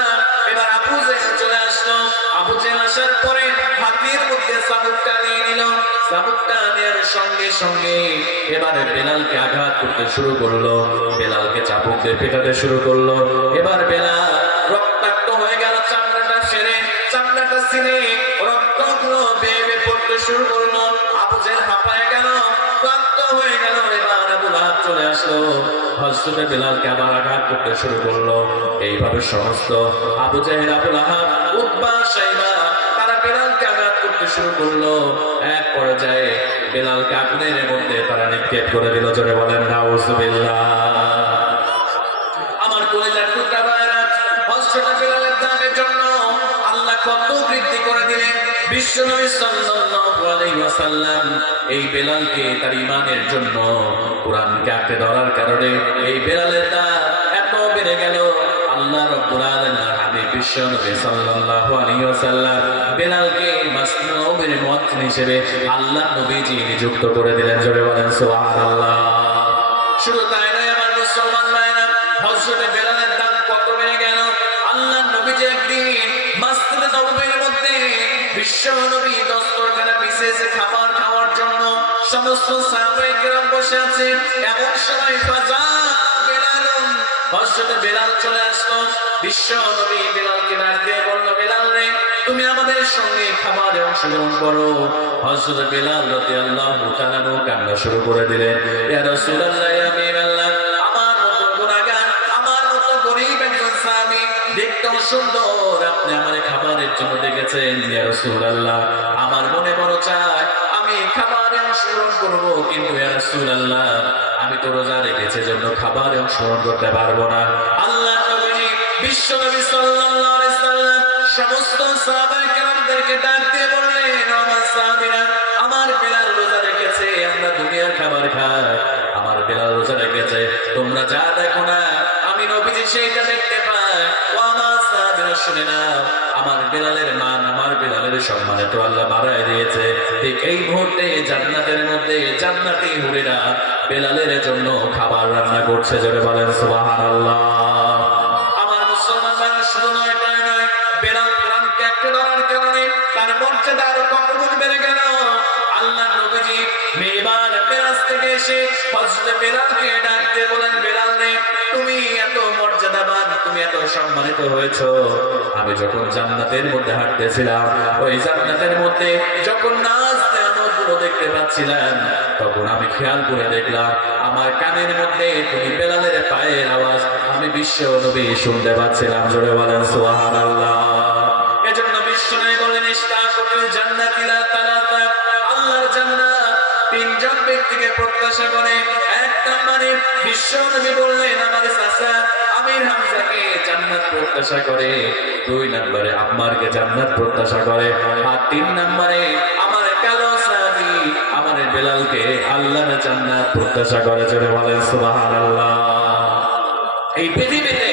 এবার আবু জেহেল চলে আসলো। আবু জেহেল আসার পরে হাতের মধ্যে চাবুকটা নিয়ে নিল। চাবুকটা নেওয়ার সঙ্গে সঙ্গে এবারে বেলালকে আঘাত করতে শুরু করলো, বেলালকে চাবুক দিয়ে পেটাতে শুরু করলো। এবার বেলাল রক্তাক্ত হয়ে গেল, চামড়াটা ছেড়ে, চামড়াটা ছিঁড়ে রক্তগুলো বেয়ে বেয়ে পড়তে শুরু করলো। আবু জেহেল হাঁপায় গেল, ক্লান্ত হয়ে গেল। এবার আবু লাহাব চলে আসলো, হযরতে বেলালকে আবার আঘাত করতে শুরু করলো। এইভাবে সমস্ত আবু জেহেল, আবু লাহাব, উতবা, শাইবা তারা বেলালকে আঘাত করতে শুরু করলো। এক পর্যায়ে বেলালকে আগুনের মধ্যে তারা নিক্ষেপ করে দিল। জোরে বলেন নাউজুবিল্লাহ। আমার কলিজার টুকরা ভাইরা, হযরত বেলালের দানের জন্য আল্লাহ কত বৃদ্ধি করে দিলেন। বিশ্বনবী সাল্লাল্লাহু আলাইহি ওয়াসাল্লাম এই বেলালকে তার ঈমানের জন্য, কোরআনকে আঁকড়ে ধরার কারণে এই বেলালের দান এত বেড়ে গেল। আল্লাহ রাব্বুল আলামিন হাবিব বিশ্বনবী সাল্লাল্লাহু আলাইহি ওয়াসাল্লাম বেলালকে মসজিদে নববীর মুয়াজ্জিন হিসেবে আল্লাহ নবীজি নিযুক্ত করে দিলেন। জোরে বলেন সুবহানাল্লাহ। শুধু তাই নয় আমার মুসলমান ভাইরা, হযরত বেলালের দান কত বেড়ে গেল। আল্লাহ নবীজি একদিন মসজিদে নববীর মধ্যে বিশ্বনবী দস্তরখানা বিশেষ খাবার খাওয়ার জন্য সমস্ত সাহাবায়ে কেরাম বসে আছে। এমন সময় ফাজা বেলাল, হযরত বেলাল চলে আসলো। বিশ্বনবী বেলালকে ডাক দিয়ে বলল, বেলাল রে, তুমি আমাদের সঙ্গে খাবারে অংশগ্রহণ করো। হযরত বেলাল রাদিয়াল্লাহু তাআলা কান্না শুরু করে দিলেন, ইয়া রাসূলুল্লাহ, ইয়া হাবিবাল্লাহ, আমার মতো গুনাহগার, আমার মতো গরীব একজন সাহাবী, দেখতে সুন্দর, আপনি আমারে খাবারের জন্য ডেকেছেন। ইয়া রাসূলুল্লাহ, আমার মনে বড় চায় আমি খাবারে অংশগ্রহণ করবো, কিন্তু ইয়া রাসূলুল্লাহ আমি তো রোজা রেখেছি জন্য খাবারে অংশগ্রহণ করতে পারবো না। আল্লাহ নবী বিশ্ব নবী সাল্লাল্লাহু আলাইহি সাল্লাম সমস্ত সাহাবায়ে কেরামদেরকে ডাক দিয়ে বললেন, আমার সাহাবীরা, আমার বেলাল রোজা রেখেছে, আমরা দুনিয়ার খাবার খাই, আমার বেলাল রোজা রেখেছে, তোমরা যা দেখো না আমি নবীজি সেইটা দেখতে পাই। ও আমার সাহাবীরা শুনে না, আমার বেলালের মান, আমার বেলালের সম্মানে তো আল্লাহ বাড়ায় দিয়েছে। ঠিক এই মুহূর্তে জান্নাতের মধ্যে জান্নাতি হুরেরা বেলালের জন্য খাবার রান্না করছে। জোরে বলেন সুবহানাল্লাহ। আমার মুসলমান ভাইরা, শুধু নয় তাই নয়, বেলাল কোরআনকে আঁকড়ে ধরার কারণে তার মর্যাদা আরো কত গুণ বেড়ে গেল। আল্লাহ নবীজি মেহমান মেরাজ থেকে এসে হযরত বেলালকে ডাক দিয়ে বলেন, বেলাল রে, তুমি এত মর্যাদাবান, তুমি এত সম্মানিত হয়েছো। আমি যখন জান্নাতের মধ্যে হাঁটতেছিলাম, ওই জান্নাতের মধ্যে যখন নাচ নেয়ামতগুলো দেখতে পাচ্ছিলাম, তখন আমি খেয়াল করে দেখলাম আমার কানের মধ্যে তুমি বেলালের পায়ের আওয়াজ আমি বিশ্ব নবী শুনতে পাচ্ছিলাম। জোরে বলেন সুবহানাল্লাহ। এজন্য বিশ্ব নবী বলেন, ইশতাকুল জান্নাতিলা তালাতা, আল্লাহর জান্নাত তিনজন ব্যক্তিকে প্রত্যাশা করে। এক নম্বরে বিশ্ব নবী বললেন আমার চাচা আমির হামজাকে জান্নাত প্রত্যাশা করে, দুই নম্বরে আম্মারকে জান্নাত প্রত্যাশা করে, আর তিন নম্বরে আমার কালো সাহাবী আমার বেলালকে আল্লাহর জান্নাত প্রত্যাশা করে। জোরে বলেন সুবহানাল্লাহ। এই পৃথিবীতে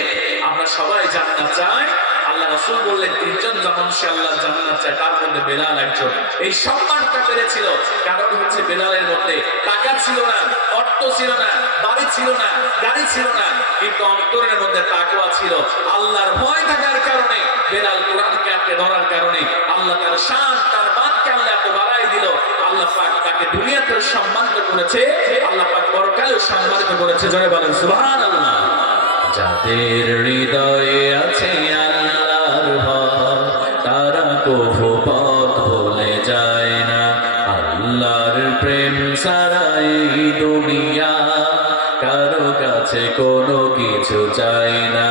আমরা সবাই জান্নাত চাই। আল্লাহ রাসূল বললেন, তিনজন যখন সে আল্লাহর জান্নাত চায়, তার মধ্যে বেলাল একজন। এই সম্মানটা পেয়েছিল কারণ হচ্ছে বেলালের মধ্যে টাকা ছিল না, অর্থ ছিল না, বাড়ি ছিল না, গাড়ি ছিল না, কিন্তু অন্তরের মধ্যে তাকওয়া ছিল। আল্লাহর ভয় থাকার কারণে, বেলাল কোরআনকে আঁকড়ে ধরার কারণে আল্লাহ তার শান, তার মানকে আল্লাহ এত বাড়াই দিল। আল্লাহ পাক তাকে দুনিয়াতে সম্মানিত করেছে, আল্লাহ পাক পরকালেও সম্মানিত করেছে। জোরে বলেন সুবহানাল্লাহ। যাদের হৃদয়ে আছে আল্লাহর ভয়, তারা কভু পথ ভুলে যায় না। আল্লাহর প্রেম ছাড়া এই দুনিয়া কারো কাছে কোনো কিছু চাই না,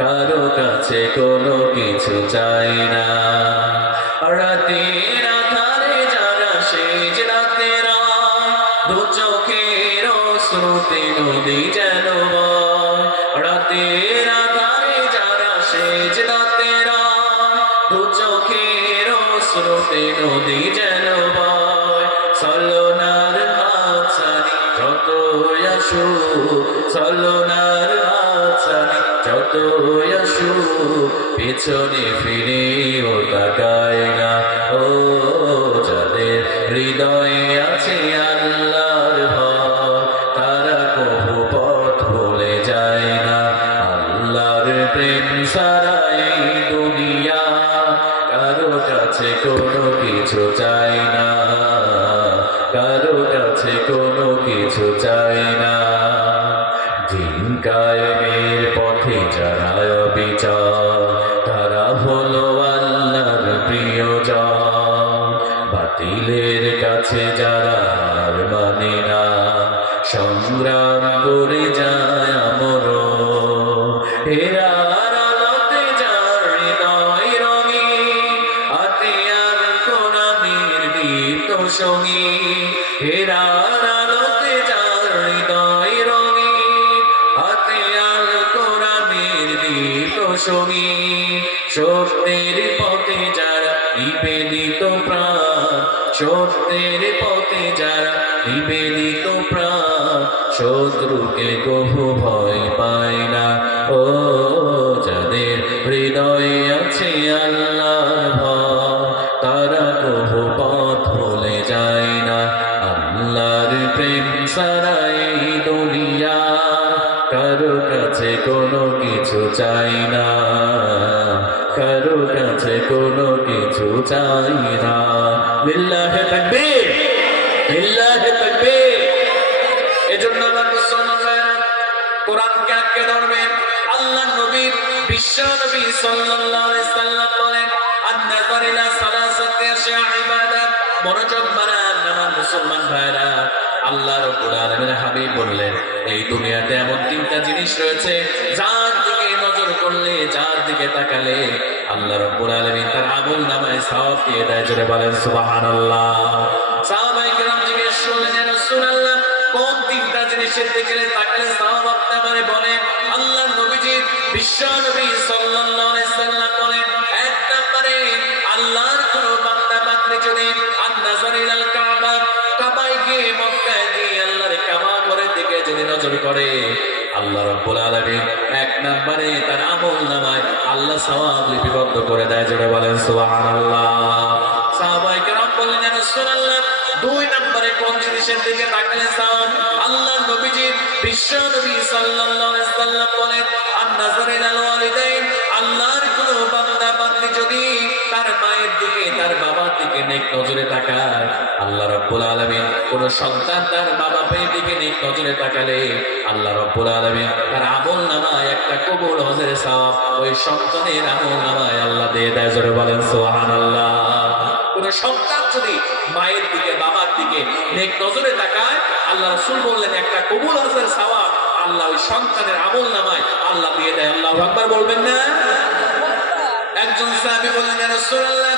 কারো কাছে কোনো কিছু চাই না। রাতের আধারে যারা সেজদাতে রয়, দু চোখের অশ্রুতে নদী যেন বয়। রাতের আধারে যারা সেজদাতে রয়, দু চোখের অশ্রুতে নদী যেন বয়। ছলনার হাতছানি যতই আসুক, ছলনার হাতছানি যতই আসুক, পেছনে ফিরেও তাকায় না। ও যাদের হৃদয়ে আছে আল্লাহর ভয়, তারা কভু পথ ভুলে যায় না। আল্লাহর প্রেম ছাড়া এই দুনিয়া কারো কাছে কোনো কিছু চাই না, কারো কাছে কোনো কিছু চাই না। দিন কায়েমের পথে যারা অবিচল, তারা হলো আল্লাহর প্রিয়জন। বাতিলের কাছে যারা হার মানে না, সংগ্রাম করে যায় আমরণ। হেরার আলোতে যার হৃদয় রঙিন, হাতে আর কোরআনের দীপ্ত সঙ্গী। হেরার আলোতে যার হৃদয় রঙিন, হাতে আর কোরআনের দীপ্ত সঙ্গী। সত্যের পথে যারা নিবেদিত প্রাণ, সত্যের পথে যারা নিবেদিত প্রাণ, শত্রুকে কভু ভয় পায় না। ও যাদের হৃদয়ে আছে আল্লাহর ভয়, তারা কভু পথ ভুলে যায় না। আল্লাহর প্রেম ছাড়া এই দুনিয়া কারো কাছে কোনো কিছু চাই না, কারো কাছে কোনো কিছু চাই না। লিল্লাহি তাকবীর, লিল্লাহি তাকবীর। এজন্য আমার মুসলমান ভাইরা, কোরআনকে আঁকড়ে ধরবেন। আল্লাহর নবী বিশ্ব নবী সাল্লাল্লাহু আলাইহি সাল্লাম বলেন, আন-নাযার ইলা সালাসাতি আশিয়া ইবাদাত। মনোযোগ বাড়ান আমার মুসলমান ভাইরা। আল্লাহ রাব্বুল আলামিনের হাবিব বললেন, এই দুনিয়াতে এমন তিনটা জিনিস রয়েছে যার দিকে নজর করলে, যার দিকে তাকালে আল্লাহ রাব্বুল আলামিন তার আমল নামায় সওয়াব দিয়ে দেয়। জোরে বলেন সুবহানাল্লাহ। নিচের দিকে তাকালে সওয়াব আপনি আমারে বলেন। আল্লাহর নবীজি বিশ্ব নবী সাল্লাল্লাহু আলাইহি সাল্লাম বলেন, এক নম্বরে আল্লাহর কোন বান্দা বান্দী যদি আন-নাযার ইলাল কাবা, কাবায় গিয়ে মক্কায় গিয়ে আল্লাহর কাবা ঘরের দিকে যদি নজর করে, আল্লাহ রাব্বুল আলামিন এক নম্বরে তার আমলনামায় আল্লাহ সওয়াব লিপিবদ্ধ করে দেয়। জোরে বলেন সুবহানাল্লাহ। সাহাবায়ে কেরাম বললেন, ইয়া রাসূলুল্লাহ, দুই নম্বরে কোন জিনিসের দিকে তাকালে সওয়াব? আল্লাহর নবীজি বিশ্ব নবী সাল্লাল্লাহু আলাইহি সাল্লাম বলেন, আন-নাযার ইলাল ওয়ালিদাইন, আল্লাহর কোন বান্দা বান্দী যদি তার মায়ের দিকে তার বাবার দিকে নেক নজরে তাকায়, আল্লাহ রাব্বুল আলামিন কোন সন্তান তার বাবা পেয়ে দিকে নেক নজরে তাকালে আল্লাহ রাব্বুল আলামিন তার আমলনামায় একটা কবুল হজের সওয়াব ওই সন্তানের আমলনামায় আল্লাহ দিয়ে দেয়। জোরে বলেন সুবহানাল্লাহ। কোন সন্তান যদি মায়ের দিকে বাবার দিকে নেক নজরে তাকায়, আল্লাহ রাসূল বললেন একটা কবুল হজের সওয়াব আল্লাহ ওই সন্তানের আমলনামায় আল্লাহ দিয়ে দেয়। আল্লাহু আকবার বলবেন না? একজন সাহাবী বললেন, ইয়া রাসূলুল্লাহ,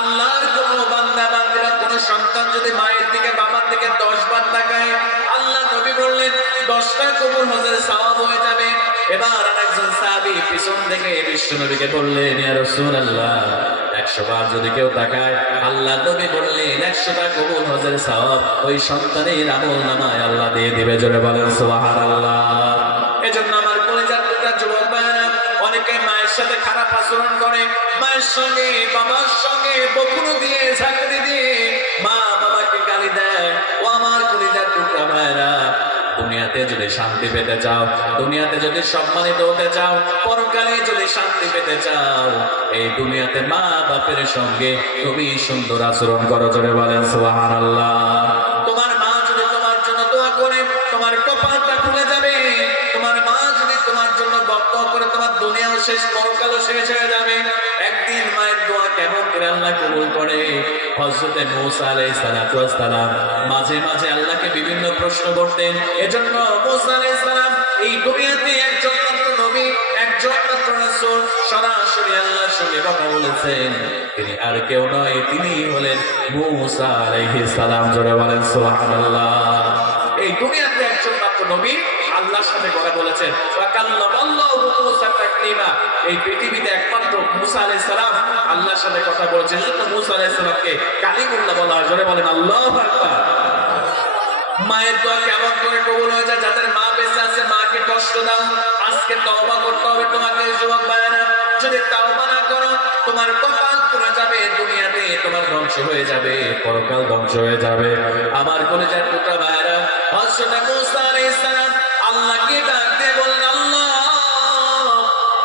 আল্লাহর কোন বান্দা বান্দীরা কোন সন্তান যদি মায়ের দিকে বাবার দিকে 10 বার তাকায়, আল্লাহ নবী বললেন 10টা কবুল হজের সওয়াব হয়ে যাবে। এবার আরেকজন সাহাবী পিছন থেকে বিশ্ব নবীকে বললেন, ইয়া রাসূলুল্লাহ, 100 বার যদি কেউ তাকায়, আল্লাহ নবী বললেন 100টা কবুল হজের সওয়াব ওই সন্তানের আমলনামায় আল্লাহ দিয়ে দিবে। জোরে বলেন সুবহানাল্লাহ। এজন্য আমার কলিজার টুকরা যুবক ভাইরা, অনেকে মায়ের সাথে খারাপ আচরণ করে, মায়ের সঙ্গে বাবার সঙ্গে বকুনি দিয়ে ঝাঁকুনি দিয়ে মা বাবাকে গালি দেয়। ও আমার কলিজার টুকরা ভাইরা, দুনিয়াতে যদি শান্তি পেতে চাও, দুনিয়াতে যদি সম্মানিত হতে চাও, পরকালে যদি শান্তি পেতে চাও, এই দুনিয়াতে মা বাপের সঙ্গে তুমি সুন্দর আচরণ করো। জোরে বলেন সুবহানাল্লাহ। তোমার মা যদি তোমার জন্য দোয়া করে, তোমার কপালটা খুলে যাবে। তোমার মা যদি তোমার জন্য বদদোয়া করে, তোমার দুনিয়াও শেষ, পরকালও শেষ হয়ে যাবে। একদিন মায়ের দোয়া কেমন করে আল্লাহ কবুল করে? হযরতে মূসা আলাইহিস সালাম মাঝে মাঝে আল্লাহকে বিভিন্ন প্রশ্ন করতেন। এজন্য মূসা আলাইহিস সালাম এই দুনিয়াতে একজন মাত্র নবী, একজন মাত্র রাসূল, সরাসরি আল্লাহর সঙ্গে কথা বলেছেন। তিনি আর কেউ নয়, তিনি হলেন মূসা আলাইহিস সালাম। জোরে বলেন সুবহানাল্লাহ। এই দুনিয়াতে একজন মাত্র নবী আল্লাহর সাথে কথা বলেছেন। ওয়াকাল্লামাল্লাহু মূসা তাকলিমা। এই পৃথিবীতে একমাত্র মূসা আলাইহিস সালাম আল্লাহর সাথে কথা বলেছেন। এজন্য মূসা আলাইহিস সালামকে কালিমুল্লাহ বলা হয়। জোরে বলেন আল্লাহু আকবার। মায়ের দোয়া কেমন করে কবুল হয়ে যায়? যাদের মা বেঁচে আছে, মাকে কষ্ট দাও। আজকে তওবা করতে হবে তোমাকে যুবক ভাইরা। যদি তওবা না করো, তোমার কপাল পুড়ে যাবে, দুনিয়াতে তোমার ধ্বংস হয়ে যাবে, পরকাল ধ্বংস হয়ে যাবে। আমার কলিজার টুকরা ভাইরা, হযরত মূসা আলাইহিস সালাম আল্লাহকে ডাক দিয়ে বলেন, আল্লাহ,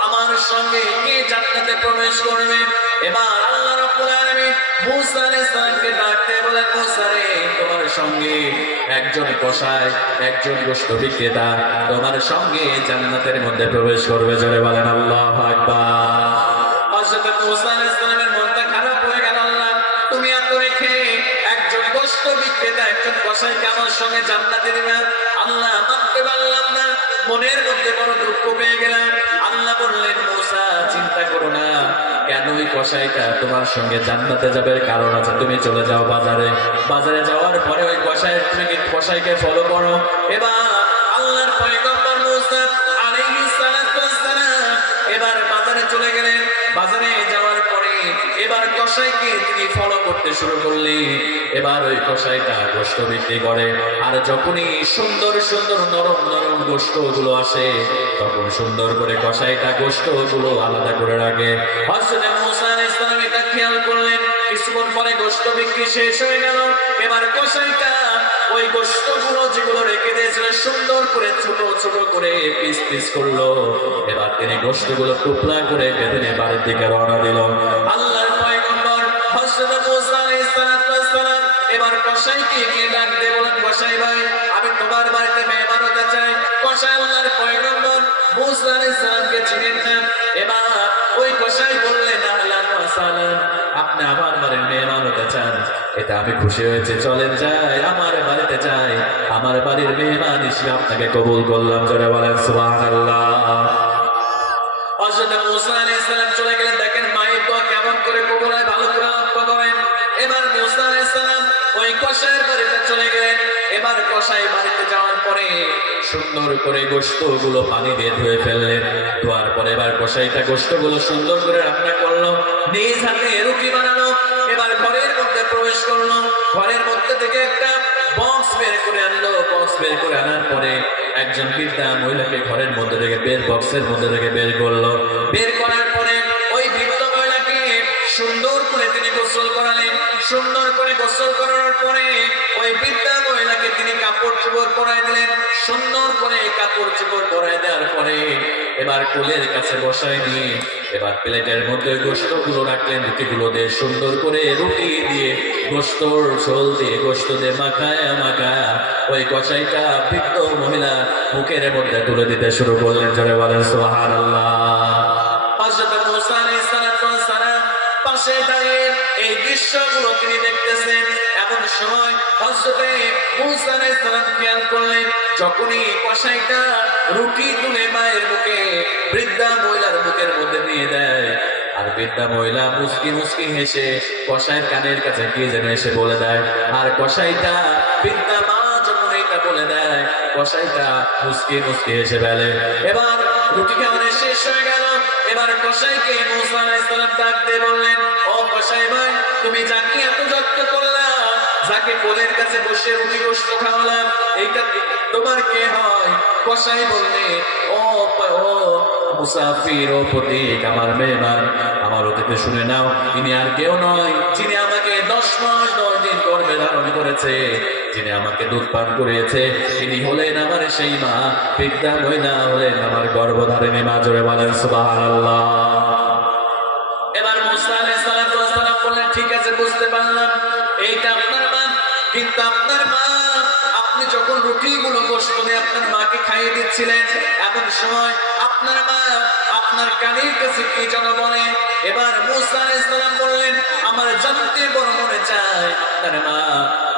আমার সঙ্গে কে জান্নাতে প্রবেশ করবে? এবার আল্লাহ রাব্বুল আলামিন মূসা আলাইহিস সালামকে ডাক দিয়ে বলেন, মূসা রে, তোমার সঙ্গে একজন কসাই, একজন গোশত বিক্রেতা তোমার সঙ্গে জান্নাতের মধ্যে প্রবেশ করবে। জোরে বলেন আল্লাহু আকবার। হযরত মূসা আলাইহিস সালামের মনটা খারাপ হয়ে গেল। আল্লাহ, তুমি এত রেখে একজন গোশত বিক্রেতা, একজন কসাইকে আমার সঙ্গে জান্নাতে দিবে? আল্লাহ, মানতে পারলাম না, মনের মধ্যে বড় দুঃখ পেয়ে গেলাম। আল্লাহ বললেন, মূসা, চিন্তা করো না, কেন ওই কসাইটা তোমার সঙ্গে জান্নাতে যাবে? কারণ আছে, তুমি চলে যাও বাজারে, বাজারে যাওয়ার পরে ওই কসাইকে ফলো করো। এবার আল্লাহর পয়গম্বর মূসা আলাইহিস সালাম এবার বাজারে চলে গেলেন। বাজারে যাওয়ার পরে এবার কসাইকে তিনি ফলো করতে শুরু করলেন। এবার ওই কসাইটা গোশত বিক্রি করে, আর যখনই সুন্দর সুন্দর নরম নরম গোশত গুলো আসে, তখন সুন্দর করে কসাইটা গোশত গুলো আলাদা করে রাখে। হযরত মূসা আলাইহিস সালাম এটা খেয়াল করলেন। কিছুক্ষণ পরে গোশত বিক্রি শেষ হয়ে গেল। এবার কসাইটা ওই গোশত গুলো যেগুলো রেখে দিয়েছিল সুন্দর করে ছোট ছোট করে পিস পিস করলো। এবার তিনি গোশত গুলো টুকরা করে বেঁধে বাড়ির দিকে রওনা দিল। আল্লাহর পয়গম্বর হযরত মূসা আলাইহিস সালাম এবার কসাইকে গিয়ে ডাক দিয়ে বলেন, কসাই ভাই, আমি তোমার বাড়িতে মেহমান হতে চাই। কসাই আল্লাহর পয়গম্বর মূসা আলাইহিস সালামকে চিনেন না। এবার ওই কসাই বললেন, আহলান ওয়া সাহলান, আপনি আমার বাড়ির মেহমান হতে চান, এটা আমি খুশি হয়েছে, চলেন যাই, আমার বাড়িতে যাই, আমার বাড়ির মেহমান হিসেবে আপনাকে কবুল করলাম। জোরে বলেন সুবহানাল্লাহ। হযরত মূসা আলাইহিস সালাম চলে গেলেন। দেখেন মায়ের দোয়া কেমন করে কবুল হয়, ভালো করে লক্ষ্য করেন। এবার মুসা আলাইহিস সালাম ওই কসাইয়ের বাড়িতে চলে গেলেন। এবার কসাই বাড়িতে যাওয়ার পরে সুন্দর করে গোশতগুলো পানি দিয়ে ধুয়ে ফেললেন। ধোয়ার পরে এবার কসাইটা গোশতগুলো সুন্দর করে রান্না করলো, নিজ হাতে রুটি বানালো। এবার ঘরের মধ্যে প্রবেশ করলো, ঘরের মধ্যে থেকে একটা বক্স বের করে আনলো। বক্স বের করে আনার পরে একজন বৃদ্ধা মহিলাকে ঘরের মধ্যে থেকে বক্সের মধ্যে থেকে বের করলো। বের করার পরে ওই বৃদ্ধ মহিলাকে সুন্দর করে তিনি গোসল করালেন। সুন্দর করে গোসল করানোর পরে ওই বৃদ্ধা মহিলাকে তিনি কাপড় চোপড় পরাই দিলেন। সুন্দর করে কাপড় চোপড় পরাই দেওয়ার পরে এবার কোলের কাছে বসায় নিয়ে এবার প্লেটের মধ্যে গোশতগুলো রাখলেন। রুটিগুলো দিয়ে সুন্দর করে রুটি দিয়ে গোশতর ঝোল দিয়ে গোশত দিয়ে মাখায় মাখায় ওই কসাইটা বৃদ্ধ মহিলা মুখের মধ্যে তুলে দিতে শুরু করলেন। জোরে বলেন সুবহানাল্লাহ। হযরত মুসা আলাইহিস সালাম পাশে দাঁড়িয়ে এই দৃশ্যগুলো তিনি দেখতেছেন। এমন সময় হযরত মুসা আলাইহিস সালাম খেয়াল করলেন, যখনই কসাইটা রুটি তুলে মায়ের মুখে বৃদ্ধা মহিলার মুখের মধ্যে নিয়ে দেয়, আর বৃদ্ধা মহিলা মুস্কি মুস্কি হেসে কসাইয়ের কানের কাছে গিয়ে যেন এসে বলে দেয়। আর কসাইটা বৃদ্ধা মা যখন এটা বলে দেয়, কসাইটা মুস্কি মুস্কি হেসে ফেলে। এবার রুটি খাওয়ানো শেষ হয়ে গেল। এবার কসাইকে মুসা আলাইহিস সালাম ডাক দিয়ে বললেন, ও কসাই ভাই, তুমি যাকে এত যত্ন করলাম, যাকে কোলের কাছে বসে রুটি গোশত খাওয়ালাম, এইটা তোমার কে হয়? কসাই বললে, ও মুসাফির, ও প্রতীক, আমার মেহমান, আমার অতিথি শুনে নাও, ইনি আর কেউ নয়, যিনি আমাকে 10 মাস 10 দিন গর্ভে ধারণ করেছে, যিনি আমাকে দুধ পান করিয়েছে, তিনি হলেন আমার সেই মা। বৃদ্ধা মহিলা হলেন আমার গর্ভধারিণী মা। জোরে বলেন সুবহানাল্লাহ। এবার মুসা আলাইহিস সালাম বললেন, ঠিক আছে, বুঝতে পারলাম এইটা আপনার মা, কিন্তু আপনার মা, আপনি যখন রুটিগুলো গোশত দিয়ে আপনার মাকে খাইয়ে দিচ্ছিলেন, এমন সময় আপনার মা আপনার কানের কাছে কি যেন বলে। এবার মুসা আলাইহিস সালাম বললেন, আমার জানতে বড় মনে চায় আপনার মা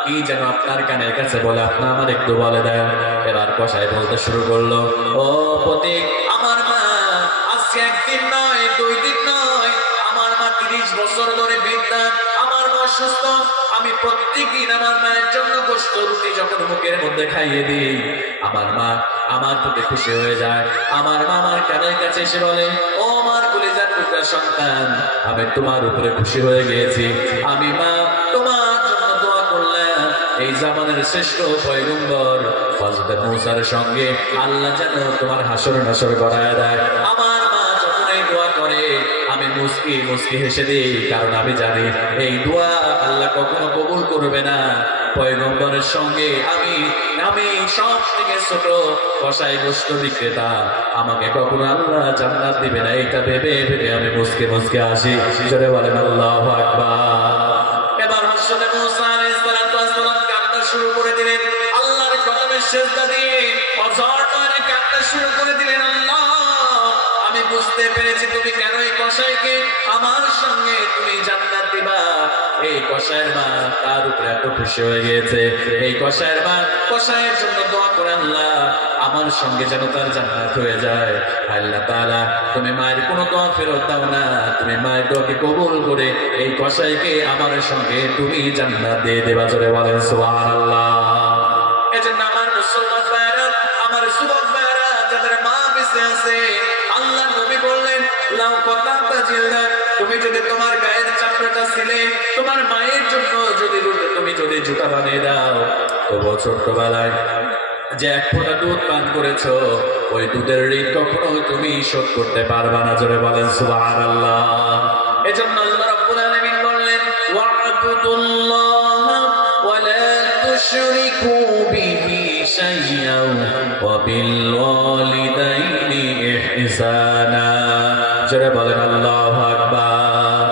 কি যেন আপনার কানের কাছে বলে, আপনি আমার একটু বলে দেন। এবার কসাই বলতে শুরু করলো, ও প্রতীক, আমার মা আজকে একদিন নয়, 2 দিন নয়, আমার মা 30 বছর ধরে বৃদ্ধা, আমার মা অসুস্থ। আমি প্রত্যেকদিন আমার মায়ের জন্য গোশত রুটি যখন মুখের মধ্যে খাইয়ে দিই, আমার মা আমার প্রতি খুশি হয়ে যায়। আমার মা আমার কানের কাছে এসে বলে, ও আমার কলিজার টুকরা সন্তান, আমি তোমার উপরে খুশি হয়ে গিয়েছি। আমি মা তোমার জন্য দোয়া করলাম, এই জামানের শ্রেষ্ঠ পয়গম্বর হযরত মুসার সঙ্গে আল্লাহ যেন তোমার হাসর নাসর করায় দেয়। আমার মা যখন এই দোয়া করে, আমি মুস্কি মুস্কি হেসে দিই, কারণ আমি জানি এই দোয়া আল্লাহ কখনো কবুল করবে না। পয়গম্বরের সঙ্গে আমি সব থেকে ছোট কসাই গোশত বিক্রেতা, আমাকে কখনো আল্লাহ জান্নাত দিবে না, এটা ভেবে ভেবে আমি মুস্কি মুস্কি আসি। জোরে বলেন আল্লাহু আকবার। এবার হযরত মুসা আলাইহিস সালাম কান্না শুরু করে দিলেন, আল্লাহর কদমে সিজদা দিয়ে অঝর করে কান্না শুরু করে দিলেন। আল্লাহ, আমি বুঝতে পেরেছি তুমি কেন এই কসাইকে আমার সঙ্গে তুমি জান্নাত দিবা। এই কসাইয়ের মা তার উপরে এত খুশি হয়ে গিয়েছে। এই কসাইয়ের মা কসাইয়ের জন্য দোয়া করে, আল্লাহ আমার সঙ্গে যেন তার জান্নাত হয়ে যায়। আল্লাহ তাআলা তুমি মায়ের কোনো দোয়া ফেরত দাও না, তুমি মায়ের দোয়াকে কবুল করে এই কসাইকে আমার সঙ্গে তুমি জান্নাত দিয়ে দেবা। জোরে বলেন সুবহানাল্লাহ। এজন্য আমার মুসলমান ভাইরা, আমার যুবক ভাইরা, যাদের মা বেঁচে আছে, আল্লাহ নবী বললেন, লাউ কতাতা জিলদাক, তুমি যদি তোমার গায়ের চামড়াটা ছিলে তোমার মায়ের জন্য তুমি যদি জুতা বানিয়ে দাও, তবু ছোট্টবেলায় যে 1 ফোঁটা দুধ পান করেছো, ওই দুধের ঋণ কখনো তুমি শোধ করতে পারবা না। জোরে বলেন সুবহানাল্লাহ। এজন্য আল্লাহ রাব্বুল আলামিন বললেন, ওয়া'বুদুল্লাহ ওয়া লা তুশরিকু বিহি শাইআন ওয়া বিল ওয়ালিদাইনি ইহসানা। জোরে বলেন আল্লাহু আকবার।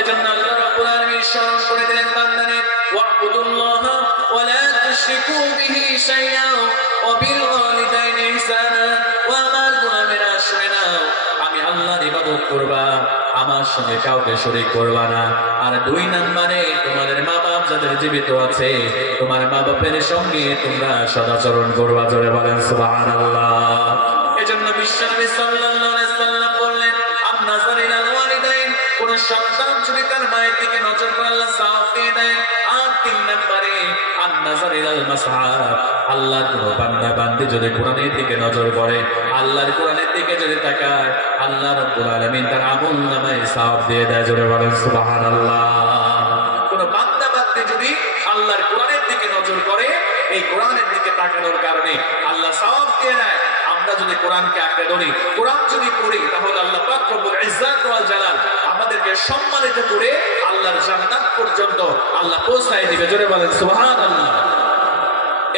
এজন্য আল্লাহ রাব্বুল আলামিন স্মরণ করে দিলেন বান্দাদের, ওয়া'বুদুল্লাহ ওয়া লা তুশরিকু বিহি শাইআন ওয়া বিল ওয়ালিদাইনি ইহসানা। ও আমার গোলামেরা, শুনে নাও, আমি আল্লাহর ইবাদত করবা, আমার সঙ্গে কাউকে শরীক করবা না। আর 2 নম্বরে, তোমাদের মা বাপ যাদের জীবিত আছে, তোমার মা বাপের সঙ্গে তোমরা সদাচরণ করবা। জোরে বলেন সুবহানাল্লাহ। এজন্য বিশ্বনবী সাল্লাল্লাহু আলাইহি ওয়াসাল্লাম বললেন, আন-নাযার ইলাল ওয়ালিদাইন, কোন সন্তান যদি তার মায়ের দিকে নজর করে আল্লাহ সওয়াব দিয়ে দেয়। আর 3 নম্বরে আন-নাযার ইলাল মাসহাব, আল্লাহর কোন বান্দা বান্দি যদি কোরআনের দিকে নজর করে, আল্লাহর কোরআনের দিকে যদি তাকায়, আল্লাহ রাব্বুল আলামিন তার আমলনামায় সওয়াব দিয়ে দেয়। জোরে বলেন সুবহানাল্লাহ। কোন বান্দা বান্দি যদি আল্লাহর কোরআনের দিকে নজর করে, এই কোরআনের দিকে তাকানোর কারণে আল্লাহ সওয়াব দিয়ে দেয়। আমরা যদি কোরআনকে আঁকড়ে ধরি, কোরআন যদি পড়ি, তাহলে আল্লাহ পাক রব্বুল ইজ্জাত ওয়াল জালাল আমাদেরকে সম্মানিত করে আল্লাহর জান্নাত পর্যন্ত আল্লাহ পৌঁছায় দিবে। জোরে বলেন সুবহানাল্লাহ।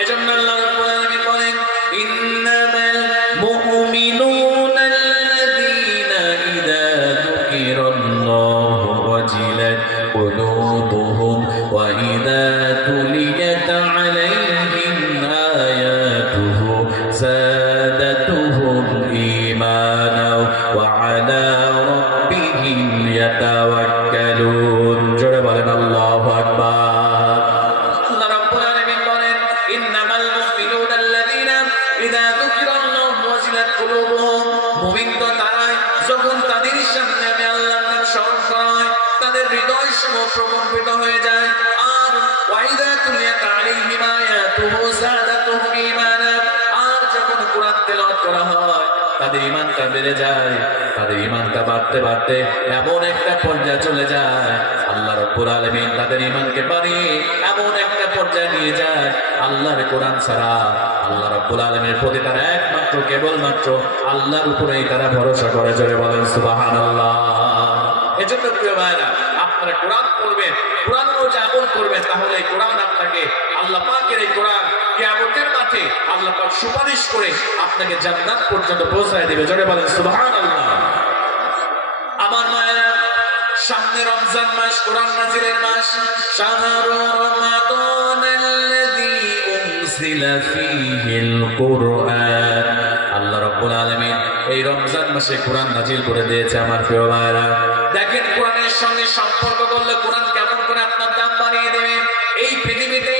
এজন্য আল্লাহ রাব্বুল আলামিন বলেন, ইন্নামাল মুমিনুনা আল্লাযীনা ইযা যুকিরাল্লাহু ওয়াজিলাত কুলুবুহুম ওয়া ইযা তুলিয়াত আলাইহিম আয়াতুহু যাদাতুহুম ঈমানা ওয়া আলা রাব্বিহিম ইয়াতাওয়াক্কালুন। জোরে বলেন আল্লাহু আকবার। প্রকম্পিত হয়ে যায়। আর ওয়াইদা তুলিয়াত আলাইহিম আয়াতুহু যাদাতুহুম ঈমানা, আর যখন কোরআন তেলাওয়াত করা হয় তাদের ঈমানটা বেড়ে যায়। তাদের ঈমানটা বাড়তে বাড়তে এমন একটা পর্যায়ে চলে যায়, আল্লাহ রাব্বুল আলামিন তাদের ঈমানকে বাড়িয়ে এমন একটা পর্যায়ে নিয়ে যায়, আল্লাহর কোরআন ছাড়া আল্লাহ রাব্বুল আলামিনের প্রতি তারা একমাত্র কেবলমাত্র আল্লাহর উপরেই তারা ভরসা করে। জোরে বলেন সুবহানাল্লাহ। এজন্য প্রিয় ভাইরা, আপনারা কোরআন পড়বেন, কোরআন অনুযায়ী আমল করবেন, তাহলে এই কোরআন আপনাকে, আল্লাহ পাকের এই কোরআন কিয়ামতের মাঠে আল্লাহ পাক সুপারিশ করে আপনাকে জান্নাত পর্যন্ত পৌঁছায় দিবে। জোরে বলেন সুবহানাল্লাহ। আমার মায়েরা, সামনে রমজান মাস, কোরআন নাজিলের মাস। শাহরু রমাদানাল্লাযী উনজিলা ফীহিল কুরআন, আল্লাহ রাব্বুল আলামিন এই রমজান মাসে কোরআন নাজিল করে দিয়েছে। আমার প্রিয় ভাইরা, দেখেন কোরআনের সঙ্গে সম্পর্ক করলে কোরআন কেমন করে আপনার দাম বাড়িয়ে দেবে। এই পৃথিবীতে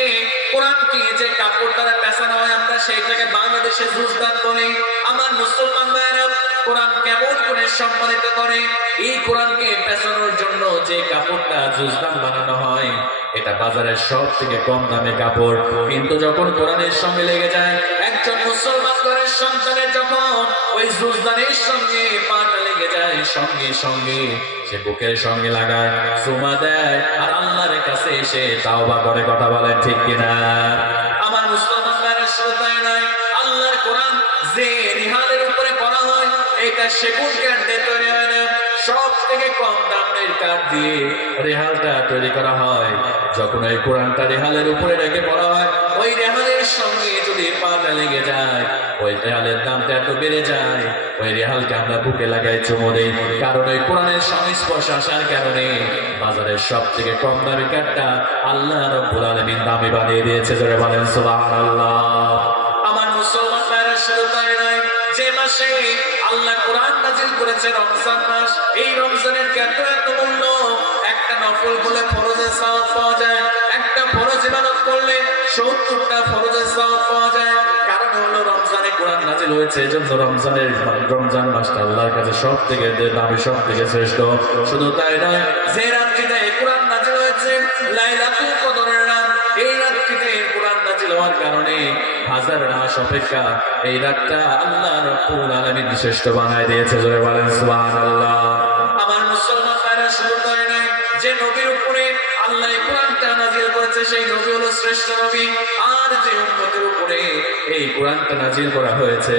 কোরআনকে যে কাপড় দ্বারা পেঁচানো হয়, আমরা সেইটাকে বাংলাদেশে জুজদান বলি। আমার মুসলমান ভাইরা, কোরআন কেমন করে সম্মানিত করে। এই কোরআনকে পেঁচানোর জন্য যে কাপড়টা জুজদান বানানো হয়, এটা বাজারের সব থেকে কম দামে কাপড়, কিন্তু যখন কোরআনের সঙ্গে লেগে যায়, একজন মুসলমান ঘরের সন্তানের যখন ওই জুজদানের সঙ্গে পাটা লেগে যায়, সঙ্গে সঙ্গে সে বুকের সঙ্গে লাগায়, চুমা দেয়, আর আল্লাহর কাছে এসে তাওবা করে। কথা বলেন ঠিক কিনা? আমার মুসলমান ভাইরা, শুধু তাই নয়, আল্লাহর কোরআন যে রিহালের উপরে পড়া হয়, এটা সেগুন কাঠ দিয়ে তৈরি হয় না, সব থেকে কম দামের কাঠ দিয়ে রেহালটা তৈরি করা হয়। যখন ওই কোরআনটা রেহালের উপরে রেখে পড়া হয়, ওই রেহালের সঙ্গে যদি পাটা লেগে যায়, ওই রেহালের দামটা এত বেড়ে যায়, ওই রেহালকে আমরা বুকে লাগাই, চুমো দেই। কারণ ওই কোরআনের সংস্পর্শ আসার কারণে বাজারের সব থেকে কম দামি কাঠটা আল্লাহ রাব্বুল আলামিন দামি বানিয়ে দিয়েছে। জোরে বলেন সুবহানাল্লাহ। আমার মুসলমান ভাইরা, শুধু তাই নয়, যে মাসে আল্লাহ কোরআন নাজিল করেছে, রমজান মাস, এই রমজানের এত এত মূল্য। একটা নফল বলে ফরজের সওয়াব পাওয়া যায়, একটা ফরজ ইবাদত করলে 70টা ফরজের সওয়াব পাওয়া যায়। কারণ হলো রমজানে কোরআন নাজিল হয়েছে, এজন্য রমজান মাসটা আল্লাহর কাছে সব থেকে দামি, সব থেকে শ্রেষ্ঠ। শুধু তাই নয়, যে রাত্রিতে কোরআন নাজিল হয়েছে, লাইলাতুল কদরের রাত, এই রাত্রিতে কোরআন নাজিল হওয়ার কারণে হাজার মাস অপেক্ষা এই রাতটা আল্লাহ রাব্বুল আলামিন শ্রেষ্ঠ বানায় দিয়েছে। জোরে বলেন সুবহানাল্লাহ। আমার মুসলমান ভাইরা, শুধু তাই নয়, যে নবীর উপরে আল্লাহ এই কোরআনটা নাজিল করেছে, সেই নবী হলো শ্রেষ্ঠ নবী। আর যে উম্মতের উপরে এই কোরআনটা নাজিল করা হয়েছে,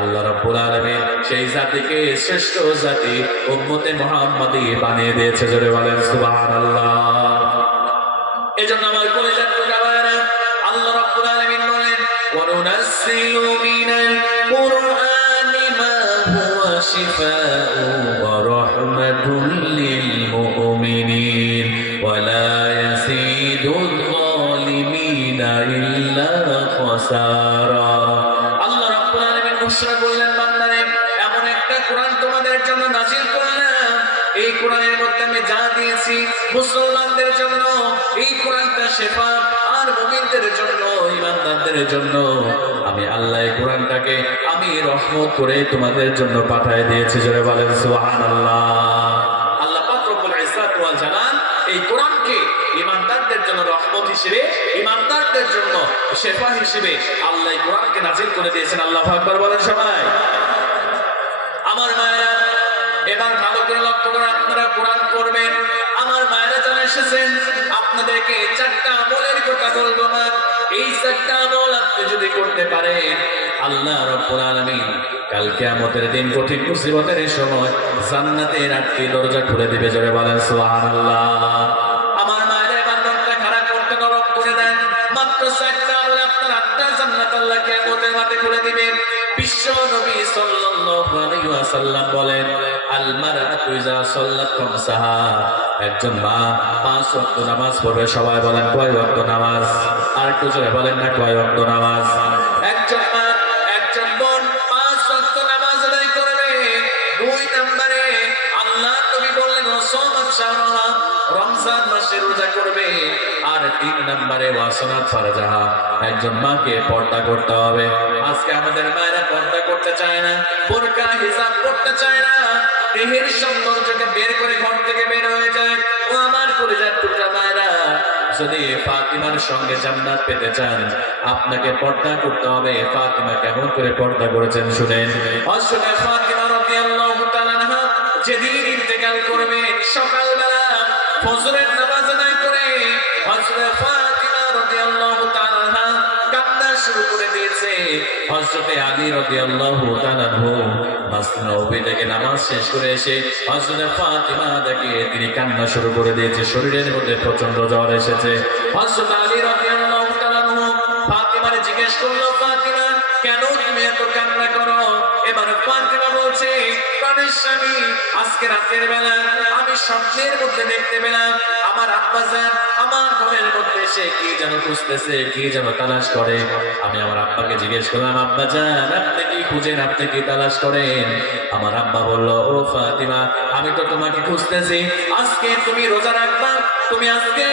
আল্লাহ রাব্বুল আলামিন সেই জাতিকে শ্রেষ্ঠ জাতি উম্মতে মুহাম্মাদি বানিয়ে দিয়েছে। জোরে বলেন সুবহানাল্লাহ। এজন্য আমার কলিজার টুকরা ভাইরা, আল্লাহ রাব্বুল আলামিন বলেন, ওয়ানুনাজ্জিলু মিনাল কুরআনি মা হুয়া শিফাউন ওয়া রাহমাতুল লিল মুমিনিন ওয়া লা ইয়াসিদুল যালিমিনা ইল্লা খাসারা। আল্লাহ রাব্বুল আলামিন ঘোষণা করলেন, বান্দারে, এমন একটা কোরআন তোমাদের জন্য নাজিল করলাম, এই কোরআনের মধ্যে আমি যা দিয়েছি মুসলমানদের জন্য, এই কোরআনটা শিফা, আর মুমিনদের জন্য, ঈমানদারদের জন্য আমি আল্লাহ এই কোরআনটাকে আমি রহমত করে তোমাদের জন্য পাঠিয়ে দিয়েছি। জোরে বলেন সুবহানাল্লাহ। আল্লাহ পাক রব্বুল হিসেবে, ইমানদারদের জন্য শেফা হিসেবে আল্লাহ কোরআনকে নাজিল করে দিয়েছেন। আল্লাহু আকবার বলেন সবাই। আমার মায়েরা, এবার ভালো করে লক্ষ্য করে আপনারা কোরআন পড়বেন। আমার মায়েরা জানা এসেছেন, আপনাদেরকে 4টা আমলের কথা বলবো না। এই 4টা আমল আপনি যদি করতে পারেন, আল্লাহ রাব্বুল আলামিন কাল কিয়ামতের দিন কঠিন মুসিবতের সময় জান্নাতের 8টি দরজা খুলে দিবে। জোরে বলেন সুবহানাল্লাহ। আমার মায়েরা এবার মনটা খারাপ করতে নরম করে দেন। মাত্র 4টা আমল আপনার 8টা জান্নাত আল্লাহ কিয়ামতের মাঠে খুলে দিবে। বিশ্ব নবী সাল্লাল্লাহু আলাইহি ওয়াসাল্লাম বলেন, আল মারআতু ইযা সাল্লাত খামসাহা, একজন মা 5 ওয়াক্ত নামাজ পড়বে। সবাই বলেন কয় ওয়াক্ত নামাজ? আর একটু জোরে বলেন না, কয় ওয়াক্ত নামাজ? একজন মা, একজন বোন 5 ওয়াক্ত নামাজ আদায় করবে। 2 নম্বরে আল্লাহ নবী বললেন ওয়াসামাত শাহরাহা, রমজান মাসে রোজা করবে। আর 3 নম্বরে ওয়াসানাত ফারজাহা, একজন মাকে পর্দা করতে হবে। আজকে আমাদের মায়েরা পর্দা করতে চায় না, বোরকা হিজাব করতে চায় না, দেহের সৌন্দর্যকে বের করে ঘর থেকে বের হয়ে যায়। ও আমার কলিজার টুকরা মায়েরা, যদি ফাতিমার সঙ্গে জান্নাত পেতে চান, আপনাকে পর্দা করতে হবে। ফাতিমা কেমন করে পর্দা করেছেন শুনেন। হযরত ফাতিমা রাদিয়াল্লাহু তাআলা আনহা যেদিন ইন্তেকাল করবেন, সকালবেলা ফজরের নামাজ আদায় করে হযরত ফাতিমা রাদিয়াল্লাহু তাআলা আনহা কান্না শুরু করে দিয়েছে। হযরত আলী রাদিয়াল্লাহু তাআলা মসজিদ নববী থেকে নামাজ শেষ করে এসে হযরত ফাতিমা দেখে তিনি কান্না শুরু করে দিয়েছে। শরীরের মধ্যে প্রচন্ড জ্বর এসেছে। হযরত আলী রাদিয়াল্লাহু তাআলা ফাতিমারে জিজ্ঞেস করলো, ফাতিমা কেন তুমি এত কান্না করো? এবার ফাতিমা বলছে, প্রাণের স্বামী, আজকে রাতের বেলা আমি স্বপ্নের মধ্যে দেখতে পেলাম আমার আব্বাজান আমার ঘরের মধ্যে এসে কি যেন খুঁজতেছে, কি যেন তালাশ করে। আমি আমার আব্বাকে জিজ্ঞেস করলাম, আব্বাজান আপনি কি খুঁজেন, আপনি কি তালাশ করেন? আমার আব্বা বলল, ও ফাতিমা, আমি তো তোমাকে খুঁজতেছি। আজকে তুমি রোজা রাখবা, তুমি আজকে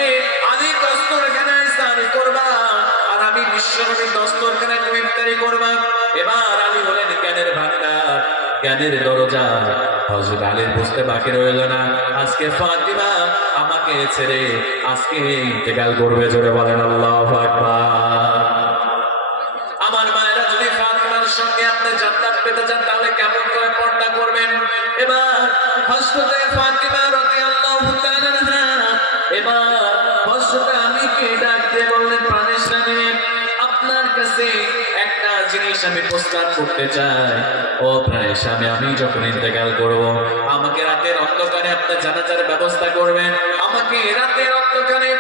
আলী দস্তরখানায় ইফতারি করবা, আর আমি বিশ্বনবীর দস্তরখানায় তুমি ইফতারি করবা। এবার আলী হলেন জ্ঞানের ভান্ডার, জ্ঞানের দরজা। হযরত আলীর বুঝতে বাকি রইল না, আজকে ফাতিমা আমাকে ছেড়ে আজকে ইন্তেকাল করবে। জোরে বলেন আল্লাহু আকবার। আমার মায়েরা, যদি ফাতিমার সঙ্গে আপনি জান্নাত পেতে চান, তাহলে কেমন করে পর্দা করবেন? এবার হযরত ফাতিমা রাদিয়াল্লাহু তাআলা আনহা এবার হযরত আলীকে ডাক দিয়ে বললেন, প্রাণের স্বামী, আপনার কাছে একটা জিনিস আমি প্রস্তাব করতে চাই। ও প্রাণের স্বামী, আমি যখন ইন্তেকাল করব, আমাকে রাতের অন্ধকারে আপনি জানাজার ব্যবস্থা করবেন, আমাকে রাতের অন্ধকারে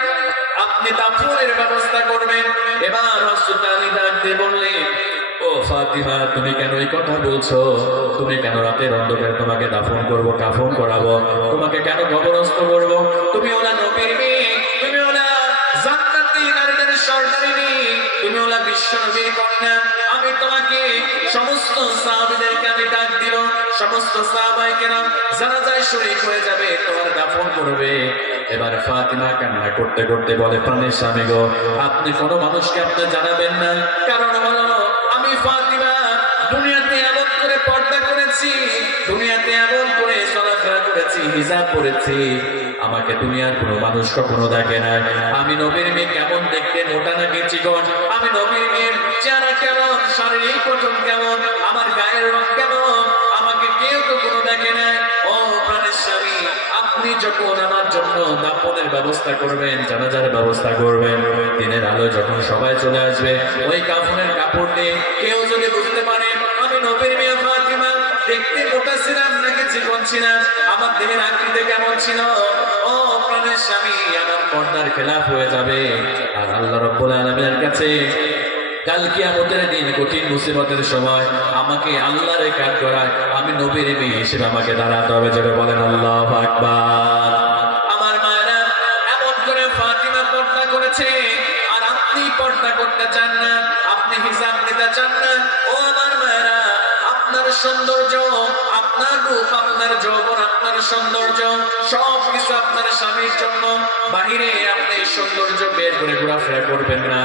আপনি দাফনের ব্যবস্থা করবেন। এবার হযরত আলী ডাক দিয়ে বললেন, ও ফাতিমা, তুমি কেন এই কথা বলছো? তুমি কেন রাতের অন্ধকারে তোমাকে দাফন করব, কাফন করাবো, তোমাকে কেন কবরস্থ করব? তুমি ওলা নবীর মেয়ে, তুমি ওলা জান্নাতি নারীদের সর্দারিনী, তুমি ওলা বিশ্ব নবীর কন্যা। আমি তোমাকে সমস্ত সাহাবীদেরকে আমি ডাক দিব, সমস্ত সাহাবায়ে কেরাম জানাজায় শরীক হয়ে যাবে, তোমার দাফন করবে। এবার ফাতিমা কান্না করতে করতে বলে, প্রাণের স্বামী গো, আপনি কোনো মানুষকে আপনি জানাবেন না। কারণ হলো আমি ফাতিমা দুনিয়াতে এমন করে পর্দা করেছি, দুনিয়াতে এমন করে চলাফেরা করেছি, হিজাব করেছি, আমাকে দুনিয়ার কোনো মানুষ কখনো দেখে না। আমি নবীর মেয়ে কেমন দেখতে, মোটা নাকি চিকন, আমি নবীর মেয়ের চেহারা কেমন, শারীরিক গঠন কেমন, আমার গায়ের রং কেমন, আমাকে কেউ তো কোনো দেখে না। ও প্রাণের স্বামী, আপনি যখন আমার জন্য দাফনের ব্যবস্থা করবেন, জানাজার ব্যবস্থা করবেন, দিনের আলো যখন সবাই চলে আসবে, ওই কাফনের কাপড় নিয়ে কেউ যদি বুঝতে পারে আমি নবীর মেয়ে ফাতিমা দেখতে মোটা ছিলাম নাকি চিকন ছিলাম, আমার দেহের আকৃতি কেমন ছিল, ও প্রাণের স্বামী, আমার পর্দার খেলাফ হয়ে যাবে। আর আল্লাহ রাব্বুল আলামিনের কাছে কাল কিয়ামতের দিন কঠিন মুসিবতের সময় আমাকে আল্লাহর কাজ করায়, আমি নবীর মেয়ে হিসেবে আমাকে দাঁড়াতে হবে। যাবে বলেন আল্লাহু আকবার। আমার মায়েরা, এমন করে ফাতিমা পর্দা করেছে, আর আপনি পর্দা করতে চান না, আপনি হিসাব নিতে চান না। ও আমার মায়েরা, আপনার সৌন্দর্য, আপনার রূপ, আপনার যৌবন, আপনার সৌন্দর্য সবকিছু আপনার স্বামীর জন্য, বাহিরে আপনি সৌন্দর্য বের করে ঘোরাফেরা করবেন না।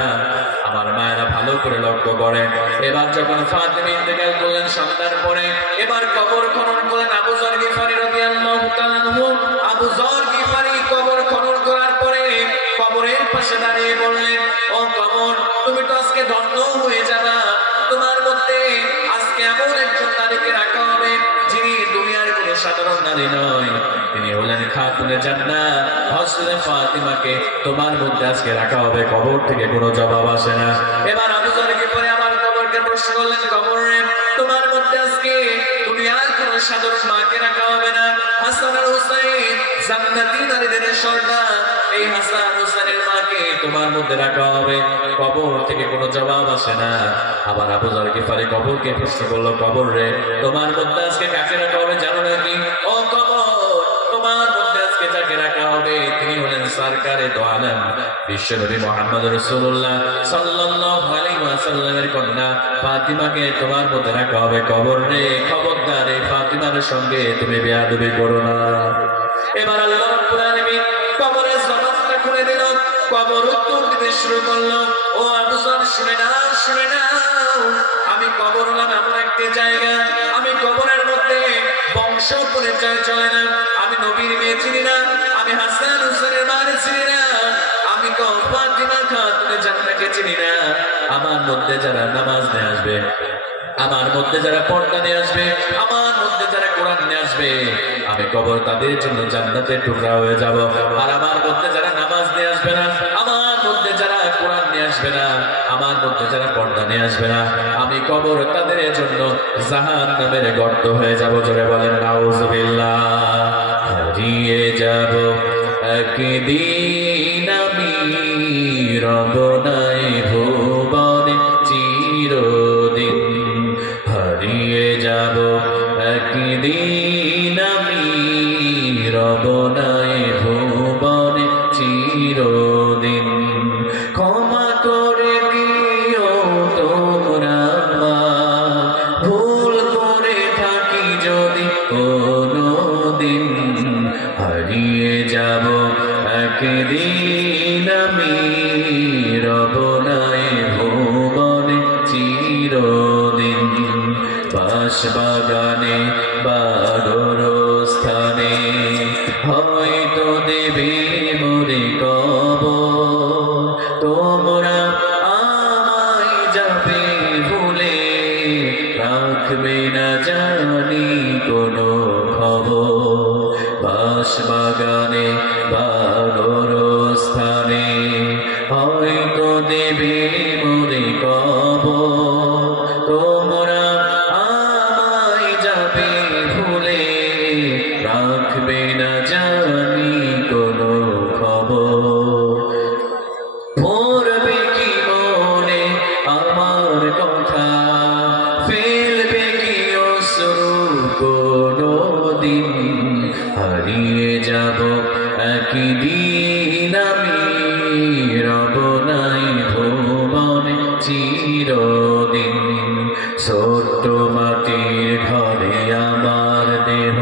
আমার মায়েরা ভালো করে লক্ষ্য করেন। এবার যখন ফাতিমা ইন্তেকাল করলেন সন্তান পরে, এবার কবর খনন করলেন আবু যর গিফারী রাদিয়াল্লাহু তাআলা আনহু। আবু যর গিফারী কবর খনন করার পরে কবরের পাশে দাঁড়িয়ে বললেন, সাধারণ নারী নয়, তিনি হলেন খাতুনে জান্নাত হযরত ফাতিমাকে তোমার মধ্যে আজকে রাখা হবে। কবর থেকে কোনো জবাব আসে না। এবার আবু যরকে পরে আমার কবরকে প্রশ্ন করলেন, কবর রে তোমার মধ্যে আজকে দুনিয়ার কোন সাধারণ মাকে রাখা হবে না। হাসান আর হুসাইন জান্নাতি নারীদের সর্দার, এই হাসান হুসাইনের মাকে তোমার মধ্যে রাখা হবে। কবর থেকে কোনো জবাব আসে না। আবার আবু যর গিফারি কবরকে প্রশ্ন করলো, কবর রে তোমার মধ্যে আজকে কাকে রাখা হবে জানো নাকি? ও কবর, তোমার মধ্যে আজকে যাকে রাখা হবে তিনি হলেন সরকারে দো আলম বিশ্বনবী মুহাম্মদ রাসূলুল্লাহ সাল্লাল্লাহু আলাইহি ওয়াসাল্লামের কন্যা ফাতিমাকে তোমার মধ্যে রাখা হবে। কবর রে খবরদার এই ফাতিমার সঙ্গে তুমি বেয়াদবি করো না। এবার আল্লাহ রাব্বুল আলামিন কবরের জবাবটা খুলে দিল। কবর উত্তর দিতে শুরু করলো, ও আবু যর শুনে নাও, শুনে নাও, আমি কবর হলাম এমন একটি জায়গা, আমি কবরের মধ্যে বংশ পরিচয় চলে না, আমি নবীর মেয়ে চিনি না, আমি হাসান হুসাইনের মা চিনি না, আমি ফাতিমা খাতুনে জান্নাতকে চিনি না। আমার মধ্যে যারা নামাজ নিয়ে আসবে, আমার মধ্যে যারা পর্দা নিয়ে আসবে, আমার মধ্যে যারা কোরআন নিয়ে আসবে, আমি কবর তাদের জন্য জান্নাতের টুকরা হয়ে যাব। আর আমার মধ্যে যারা নামাজ নিয়ে আসবে না, আমার মধ্যে যারা কোরআন নিয়ে আসবে না, আমার মধ্যে যারা পর্দা নিয়ে আসবে না, আমি কবর তাদের জন্য জাহান্নামের গর্ত হয়ে যাব। জোরে বলেন নাউজুবিল্লাহ। হারিয়ে যাব একদিন আমি রবনায় ভুবনে চিরদিন, হারিয়ে যাব একদিন আমি রবনায় ভুবনে চিরদিন। ক্ষমা করে দিও তোমরা ভুল করে থাকি যদি কোনদিন, হারিয়ে যাব একদিন আমি রবনায় ভুবনে চিরদিন। বাঁশবাগানে বা গোরস্থানে হয়তো দেবে মোরে কবর, তোমরা আমায় যাবে ভুলে, রাখবে না জানি কোনো খবর। বাঁশবাগানে বা গোরস্থানে হয়তো দেবে মোরে কবর, তোমরা আমায় যাবে ভুলে, রাখবে না জানি কোনো খবর। পড়বে কি মনে আমার কথা, ফেলবে কি অশ্রু কোনো দিন, হারিয়ে যাব একদিন আমি রবনায় ভুবনে চিরদিন। ছোট্ট মাটির ঘরে আমার দেহ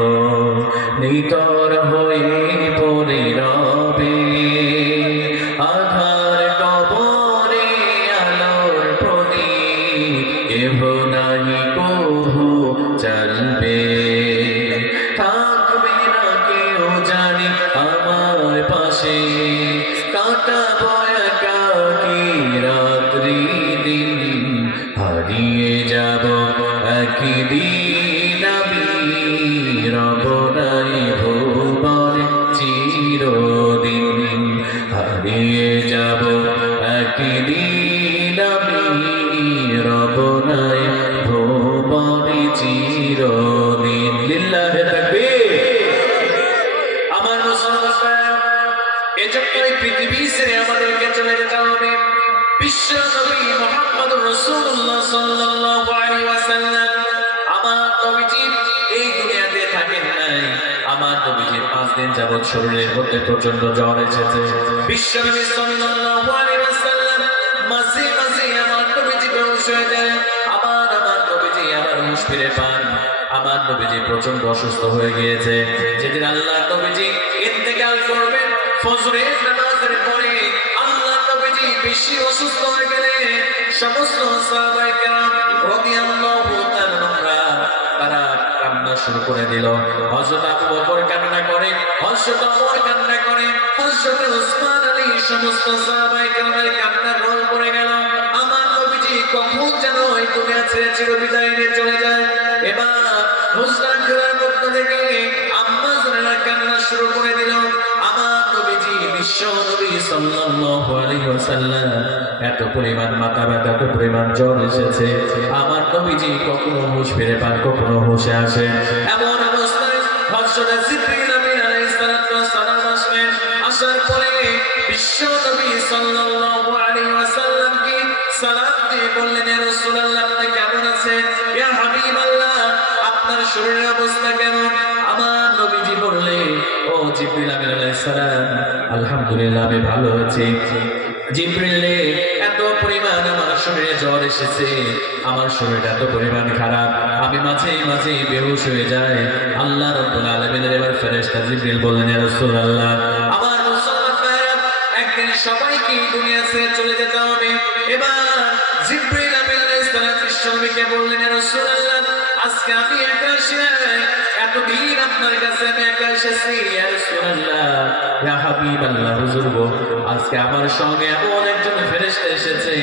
নিতর হয়ে পড়ে রবে, আধার কবরে আলোর প্রদীপ কেহ নাই কভু চলবে, থাকবে না কেউ জানি আমার পাশে, কাটাবো একাকী রাত্রি দিন, হারিয়ে যাব একদিন আমি রবনায় ভুবনে চিরদিন, হারিয়ে যাব একদিন আমি রবনায় ভুবনে চিরদিন। লিল্লাহে তাকবীর। আমার মুসলমান, এজন্য এই পৃথিবী ছেড়ে আমাদেরকে চলে যেতে হবে। বিশ্ব নবী মুহাম্মদ রাসূলুল্লাহ সাল্লাল্লাহু আলাইহি ওয়াসাল্লাম, আমার নবীজি এই দুনিয়াতে থাকেন নাই। আমার নবীজি 5 দিন যাবত শরীরের মধ্যে প্রচন্ড জ্বর এসেছে। বিশ্ব নবী সাল্লাল্লাহু আলাইহি ওয়াসাল্লাম মাঝে মাঝে আমার নবীজি বেহুশ হয়ে যায়, আমার নবীজি আবার হুঁশ ফিরে পান। আমার নবীজি প্রচন্ড অসুস্থ হয়ে গিয়েছে। যেদিন আল্লাহ নবীজি ইন্তেকাল করবেন, ফজরের নামাজের পরে আল্লাহ নবীজি বেশি অসুস্থ হয়ে গেলে সমস্ত সাহাবায়ে কেরাম রাদিয়াল্লাহু তাআলা তারা কান্না শুরু করে দিল। হযরত আবু বকর কান্না করে, হযরত ওমর কান্না করে, হযরত উসমান আলী, সমস্ত সাহাবায়ে কেরামের কান্না রোল পড়ে গেল। আমার নবীজি কখন যেন এই দুনিয়া ছেড়ে চিরবিদায় নিয়ে চলে যায়। এবার হুজরার ঘরের মধ্য থেকে আম্মা জানেরা কান্না শুরু করে দিল। আমার নবীজি বিশ্ব নবী সাল্লাল্লাহু আলাইহি ওয়াসাল্লাম এত পরিমাণ মাথা ব্যথা, এত পরিমাণ জ্বর এসেছে, আমার নবীজি কখনো হুঁশ ফিরে পান, কখনো হুঁশে আসে। এমন অবস্থায় হযরত জিবরিল আমিন আলাইহিস সালাতু ওয়াস সালাম আসলেন। আসার পরে বিশ্ব নবী সাল্লাল্লাহু আলাইহি ওয়াসাল্লামকে সালাম দিয়ে বললেন, ইয়া রাসূলুল্লাহ, আপনি কেমন আছেন? ইয়া হাবিবাল্লাহ, আপনার শরীরের অবস্থা কেমন? আমার নবীজি বললেন, ও জিবরিল আমিন আলাইহিস সালাম, আলহামদুলিল্লাহ আমি ভালো আছি। জিবরিল, এত পরিমাণ আমার শরীরে জ্বর এসেছে, আমার শরীরটা এত পরিমাণ খারাপ, আমি মাঝে মাঝে বেহুশ হয়ে যাই। আল্লাহ রাব্বুল আলামিনের এবার ফেরেশতা জিবরিল বললেন, ইয়া রাসূলুল্লাহ, আমার মুসলমান ভাইরা, একদিন সবাইকে দুনিয়া ছেড়ে চলে যেতে হবে। এবার জিবরিল আমিন আলাইহিস সালাম বিশ্বনবীকে বললেন, ইয়া রাসূলুল্লাহ, আজকে আমি একা আসি নাই, এতদিন আপনার কাছে আমি একা এসেছি। ইয়া রাসূলুল্লাহ, ইয়া হাবিবাল্লাহ, হুজুর গো, আজকে আমার সঙ্গে এমন একজন ফেরেশতা এসেছে,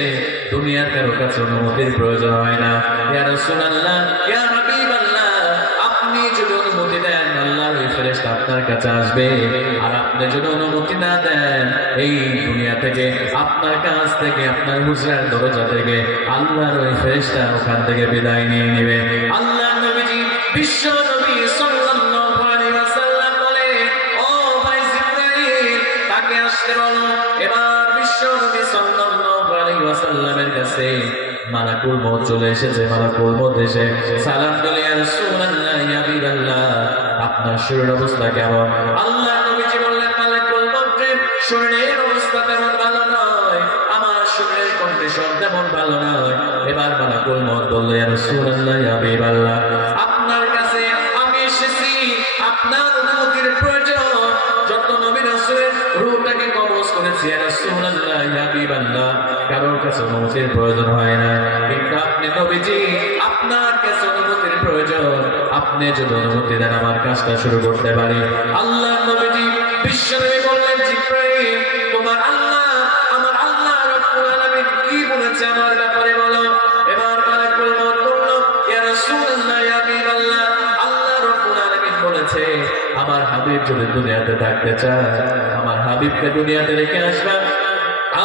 দুনিয়ার কারো কাছে অনুমতির প্রয়োজন হয় না। ইয়া রাসূলুল্লাহ, ইয়া হাবিবাল্লাহ, আপনি যদি অনুমতি দেন, আল্লাহর ওই ফেরেশতা আপনার কাছে আসবে। আর আপনি যদি অনুমতি না দেন, এই দুনিয়া থেকে, আপনার কাছ থেকে, আপনার হুজরার দরজা থেকে আল্লাহর ওই ফেরেশতা ওখান থেকে বিদায় নিয়ে নেবে। আল্লাহর নবীজি বিশ্ব নবী সাল্লাল্লাহু আলাইহি ওয়াসাল্লাম বলে, ও ভাই জিবরাইল, তাকে আসতে বলো। এবার বিশ্ব নবী সাল্লাল্লাহু আলাইহি ওয়াসাল্লামের কাছে মালাকুল মউত চলে এসেছে। মালাকুল মউত এসে সালাম দিলে, ইয়া রাসূলুল্লাহ, ইয়া হাবিবাল্লাহ, আপনার শরীরের অবস্থা কেমন? আল্লাহর নবীজি বললেন, মালাকুল মউতের শরীরের অবস্থা তেমন ভালো নয়, আমার শরীরের কন্ডিশন তেমন ভালো নয়। এবার মালাকুল মউত বলল, ইয়া রাসূলুল্লাহ, ইয়া হাবিবাল্লাহ, আপনার কাছে আমি এসেছি, আপনার অনুমতির প্রয়োজন। যত নবী রাসূলের রূহটাকে কবজ করেছি, ইয়া রাসূলুল্লাহ, ইয়া হাবিবাল্লাহ, কারোর কাছে অনুমতির প্রয়োজন হয় না, কিন্তু আপনি নবীজি, আপনার কাছে অনুমতির প্রয়োজন। আপনি যদি অনুমতি দেন, আমার কাজটা শুরু করতে পারি। আল্লাহ নবীজি বিশ্বনবী বললেন, জিবরাইল, তোমার আল্লাহ, আমার আল্লাহ রাব্বুল আলামিন কি বলেছে আমার ব্যাপারে বলো। এবার মালাকুল মউত বলল, ইয়া রাসূলুল্লাহ, ইয়া হাবিবাল্লাহ, আল্লাহ রাব্বুল আলামিন বলেছে, আমার হাবিব যদি দুনিয়াতে থাকতে চায়, আমার হাবিবকে দুনিয়াতে রেখে আসবা।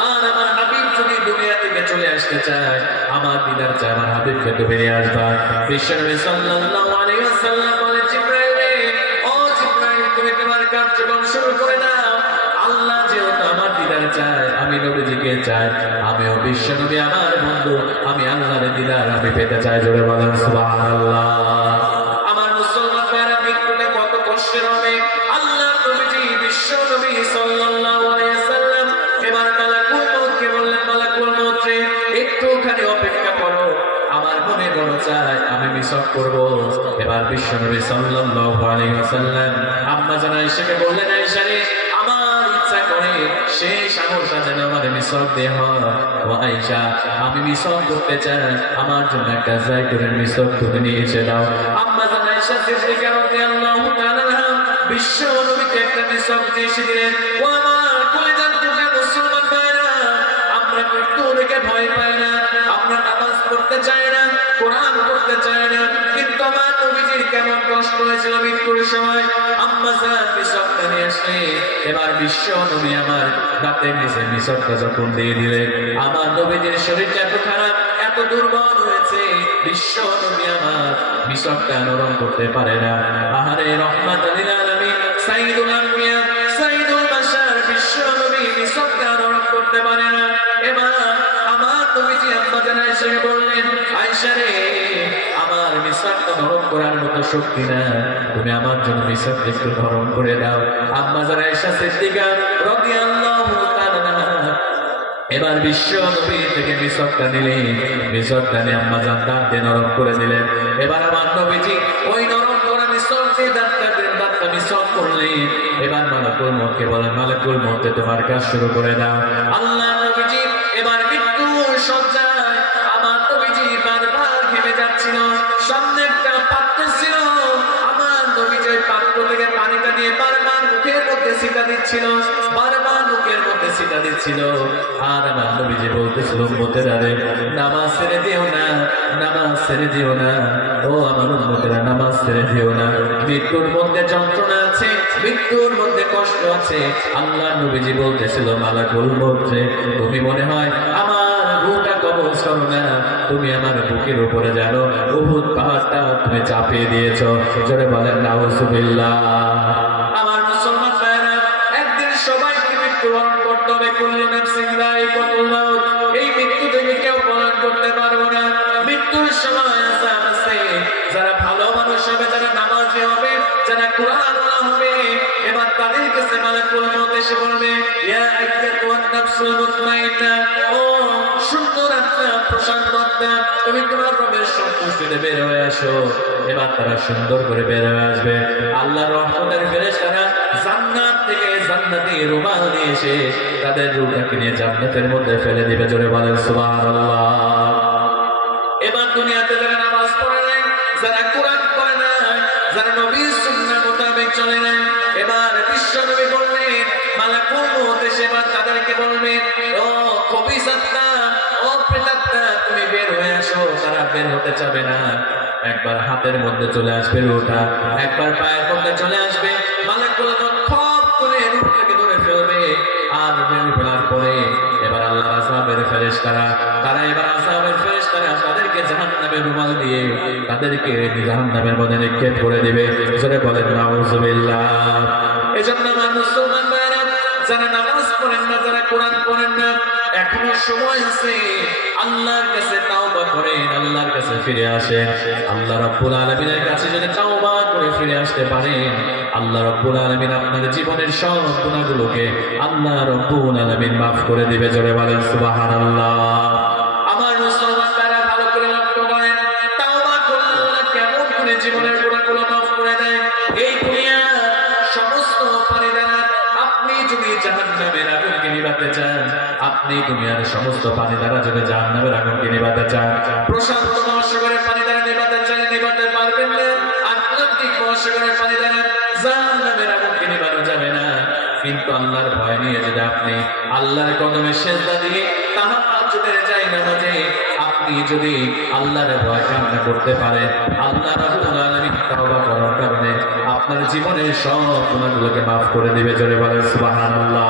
আর আমার হাবিব যদি দুনিয়া থেকে চলে আসতে চায়, আমার দিদার চায়, আমার হাবিবকে তো বেরিয়ে আসবা। বিশ্বনবী সাল্লাল্লাহু আলাইহি ওয়াসাল্লাম বলে, জিবরাইল, ও জিবরাইল, তুমি তোমার কার্যক্রম শুরু করে দাও। আল্লাহ যেহেতু আমার দিদার চায়, আমি নবীজিকে চাই, আমিও বিশ্বনবী আমার বন্ধু, আমি আল্লাহর দিদার আমি পেতে চাই। জোরে বলেন সুবহানাল্লাহ। আমার মুসলমান ভাইরা, মৃত্যুটা কত কষ্টের হবে। আল্লাহ নবীজি বিশ্বনবী সাল্লাল্লাহু আলাইহি ওয়াসাল্লাম এবার মালাকুল মউতকে বললেন, মালাকুল মউত রে, একটুখানি অপেক্ষা করো, আমার মনে বড় চাই, আমি মিসওয়াক করব। এবার বিশ্বনবী সাল্লাল্লাহু আলাইহি ওয়াসাল্লাম আম্মা জান আয়েশাকে বললেন, আয়েশা রে, আমার ইচ্ছা করে শেষ আমলটা যেন আমার মিসওয়াক দিয়ে হয়। ও আয়েশা, আমি মিসওয়াক করতে চাই, আমার জন্য একটা জায়গার মিসওয়াক তুমি নিয়ে এসে দাও। আম্মা জান আয়েশা সিদ্দিকা রাদিয়াল্লাহু তাআলা আনহা বিশ্বনবীকে একটা মিসওয়াক দিয়ে এসে দিলেন। ও আমার কলিজার টুকরা মুসলমান ভাইরা, আমরা মৃত্যু দেখে ভয় পাই না, আমরা নামাজ পড়তে চাই না, কোরআন পড়তে চাই না, কিন্তু আমার নবীজির কেমন কষ্ট হয়েছিল মৃত্যুর সময়। আম্মা জান মিসওয়াকটা নিয়ে আসলে, এবার বিশ্বনবী আমার দাঁতের নিচে মিসওয়াকটা যখন দিয়ে দিলেন, আমার নবীজির শরীরটা এত খারাপ, এত দুর্বল হয়েছে, বিশ্বনবী আমার মিসওয়াকটা নরম করতে পারে না। আহারে রহমাতুল লিল আলামিন, সাইয়্যিদুল আম্বিয়া, সাইয়্যিদুল বাশার, বিশ্বনবী মিসওয়াকটা নরম করতে পারে না। এবার আমার নবীজি আম্মা জান আয়েশাকে বললেন, আয়েশা রে, আমার মিসওয়াকটা নরম করার মতো শক্তি না, তুমি আমার জন্য মিসওয়াকটা একটু নরম করে দাও। আম্মা জান আয়েশা সিদ্দিকা রাদিয়াল্লাহু তাআলা আনহা এবার বিশ্বনবী থেকে মিসওয়াকটা নিলেন, মিসওয়াকটা নিয়ে আম্মা জান দাঁত দিয়ে নরম করে দিলেন। এবার আমার নবীজি ওই নরম করা মিসওয়াক দিয়ে দাঁতটা মিসওয়াক করলেন। এবার মালাকুল মউতকে বলেন, মালাকুল মউত, তোমার কাজ শুরু করে দাও। আল্লাহ নবীজি এবার মৃত্যুর শয্যায়, আমার নবীজি বারবার ঘেমে যাচ্ছিল, সামনে একটা পাত্র ছিল, আমার নবীজি ওই পাত্র থেকে পানিটা নিয়ে বারবার মুখের মধ্যে মধ্যে সিটা দিচ্ছিল, বারবার বুকের মধ্যে সিটা দিচ্ছিল। আর আমার নবীজি বলতেছিল উম্মতেরা রে, নামাজ ছেড়ে দিও না, নামাজ ছেড়ে দিও না, ও আমার উম্মতেরা নামাজ ছেড়ে দিও না। মৃত্যুর মধ্যে যন্ত্রণা আছে, মৃত্যুর মধ্যে কষ্ট আছে। আল্লাহ নবীজি বলতেছিল মালাকুল মউত রে, তুমি মনে হয় আমার রূহটা কবজ করো না, তুমি আমার বুকের উপরে জানো উহুদ পাহাড়টা তুমি চাপিয়ে দিয়েছো। জোরে বলেন নাউজুবিল্লাহ। আমার মুসলমান ভাইরা, একদিন সবাইকে মৃত্যুবরণ করতে হবে। কুল্লু নাফসিন যায়িকাতুল মাউত, এই মৃত্যু থেকে কেউ পলায়ন করতে পারবো না। মৃত্যুর সময় আযাব আছে। যারা ভালো মানুষ হবে, যারা নামাজি হবে, যারা কুরআন ওয়ালা হবে, এবার তাদের কাছে মালাকুল মউত এসে বলবে, ইয়া আইয়াতুন নাফসুল মুতমাইন্না, ও সুন্দর আত্মা, প্রশান্ত আত্মা, তুমি তোমার রবের সন্তুষ্টিতে বের হয়ে আসো। এবার তারা সুন্দর করে বের হয়ে আসবে। আল্লাহর রহমতের ফেরেশতারা জান্নাত থেকে জান্নাতি রুমাল নিয়ে এসে তাদের রূহটাকে নিয়ে জান্নাতের মধ্যে ফেলে দিবে। জোরে বলেন সুবহানাল্লাহ। এবার দুনিয়াতে যারা নামাজ পড়ে নাই, যারা কোরআন পড়ে নাই, যারা নবীর সুন্নাহ মোতাবেক চলে নাই, এবার বিশ্ব নবী বললেন মালাকুল মউত এসে এবার তাদেরকে বলবেন, ও খবিস আত্মা, ও প্রেতাত্মা, তুমি বের হয়ে আসো। তারা বের হতে চাবে না। একবার হাতের মধ্যে চলে আসবে রূহটা, একবার পায়ের মধ্যে চলে আসবে। মালাকুল মউত খপ করে রূহটাকে ধরে ফেলবে। আর ধরে ফেলার পরে এবার আল্লাহর আযাবের ফেরেশতারা, তারা এবার আযাবের ফেরেশতারা তাদেরকে জাহান্নামের রুমাল দিয়ে তাদেরকে জাহান্নামের মধ্যে নিক্ষেপ করে দিবে। জোরে বলেন নাউজুবিল্লাহ। এজন্য আমার মুসলমান ভাইরা, যারা নামাজ পড়েন না, যারা কোরআন পড়েন না, এখনো সময় আছে। আল্লাহর কাছে তাওবা করেন, আল্লাহর কাছে ফিরে আসেন। আল্লাহ রাব্বুল আলামিনের কাছে যদি তাওবা করে ফিরে আসতে পারেন, আল্লাহ রাব্বুল আলামিন আপনার জীবনের সব গুনাহগুলোকে আল্লাহ রাব্বুল আলামিন মাফ করে দিবে। জোরে বলেন সুবহানাল্লাহ। আমার মুসলমান ভাইরা ভালো করে লক্ষ্য করেন, তাওবা করলে আল্লাহ কেমন করে জীবনের গুনাহগুলো মাফ করে দেয়। এই দুনিয়ার সমস্ত পানি দ্বারা আপনি যদি জাহান্নামের আগুনকে নিভাতে চান, আপনি দুনিয়ার সমস্ত পানি দ্বারা যদি জাহান্নামের আগুনকে নিভাতে চান, প্রশান্ত মহাসাগরের পানি দ্বারা নিভাতে চান, নিভাতে পারবেন না। আটলান্টিক মহাসাগরের পানি দ্বারা জাহান্নামের আগুনকে নিভানো যাবে না। কিন্তু আল্লাহর ভয় নিয়ে যদি আপনি আল্লাহর কদমে সিজদা দিয়ে তাহাজ্জুদের জায়নামাজে আপনি যদি আল্লাহর ভয় কামনা করতে পারেন, আল্লাহ রাব্বুল আলামিন তাওবা করার কারণে আপনার জীবনের সব গুনাহগুলোকে মাফ করে দিবে। জোরে বলেন সুবহানাল্লাহ।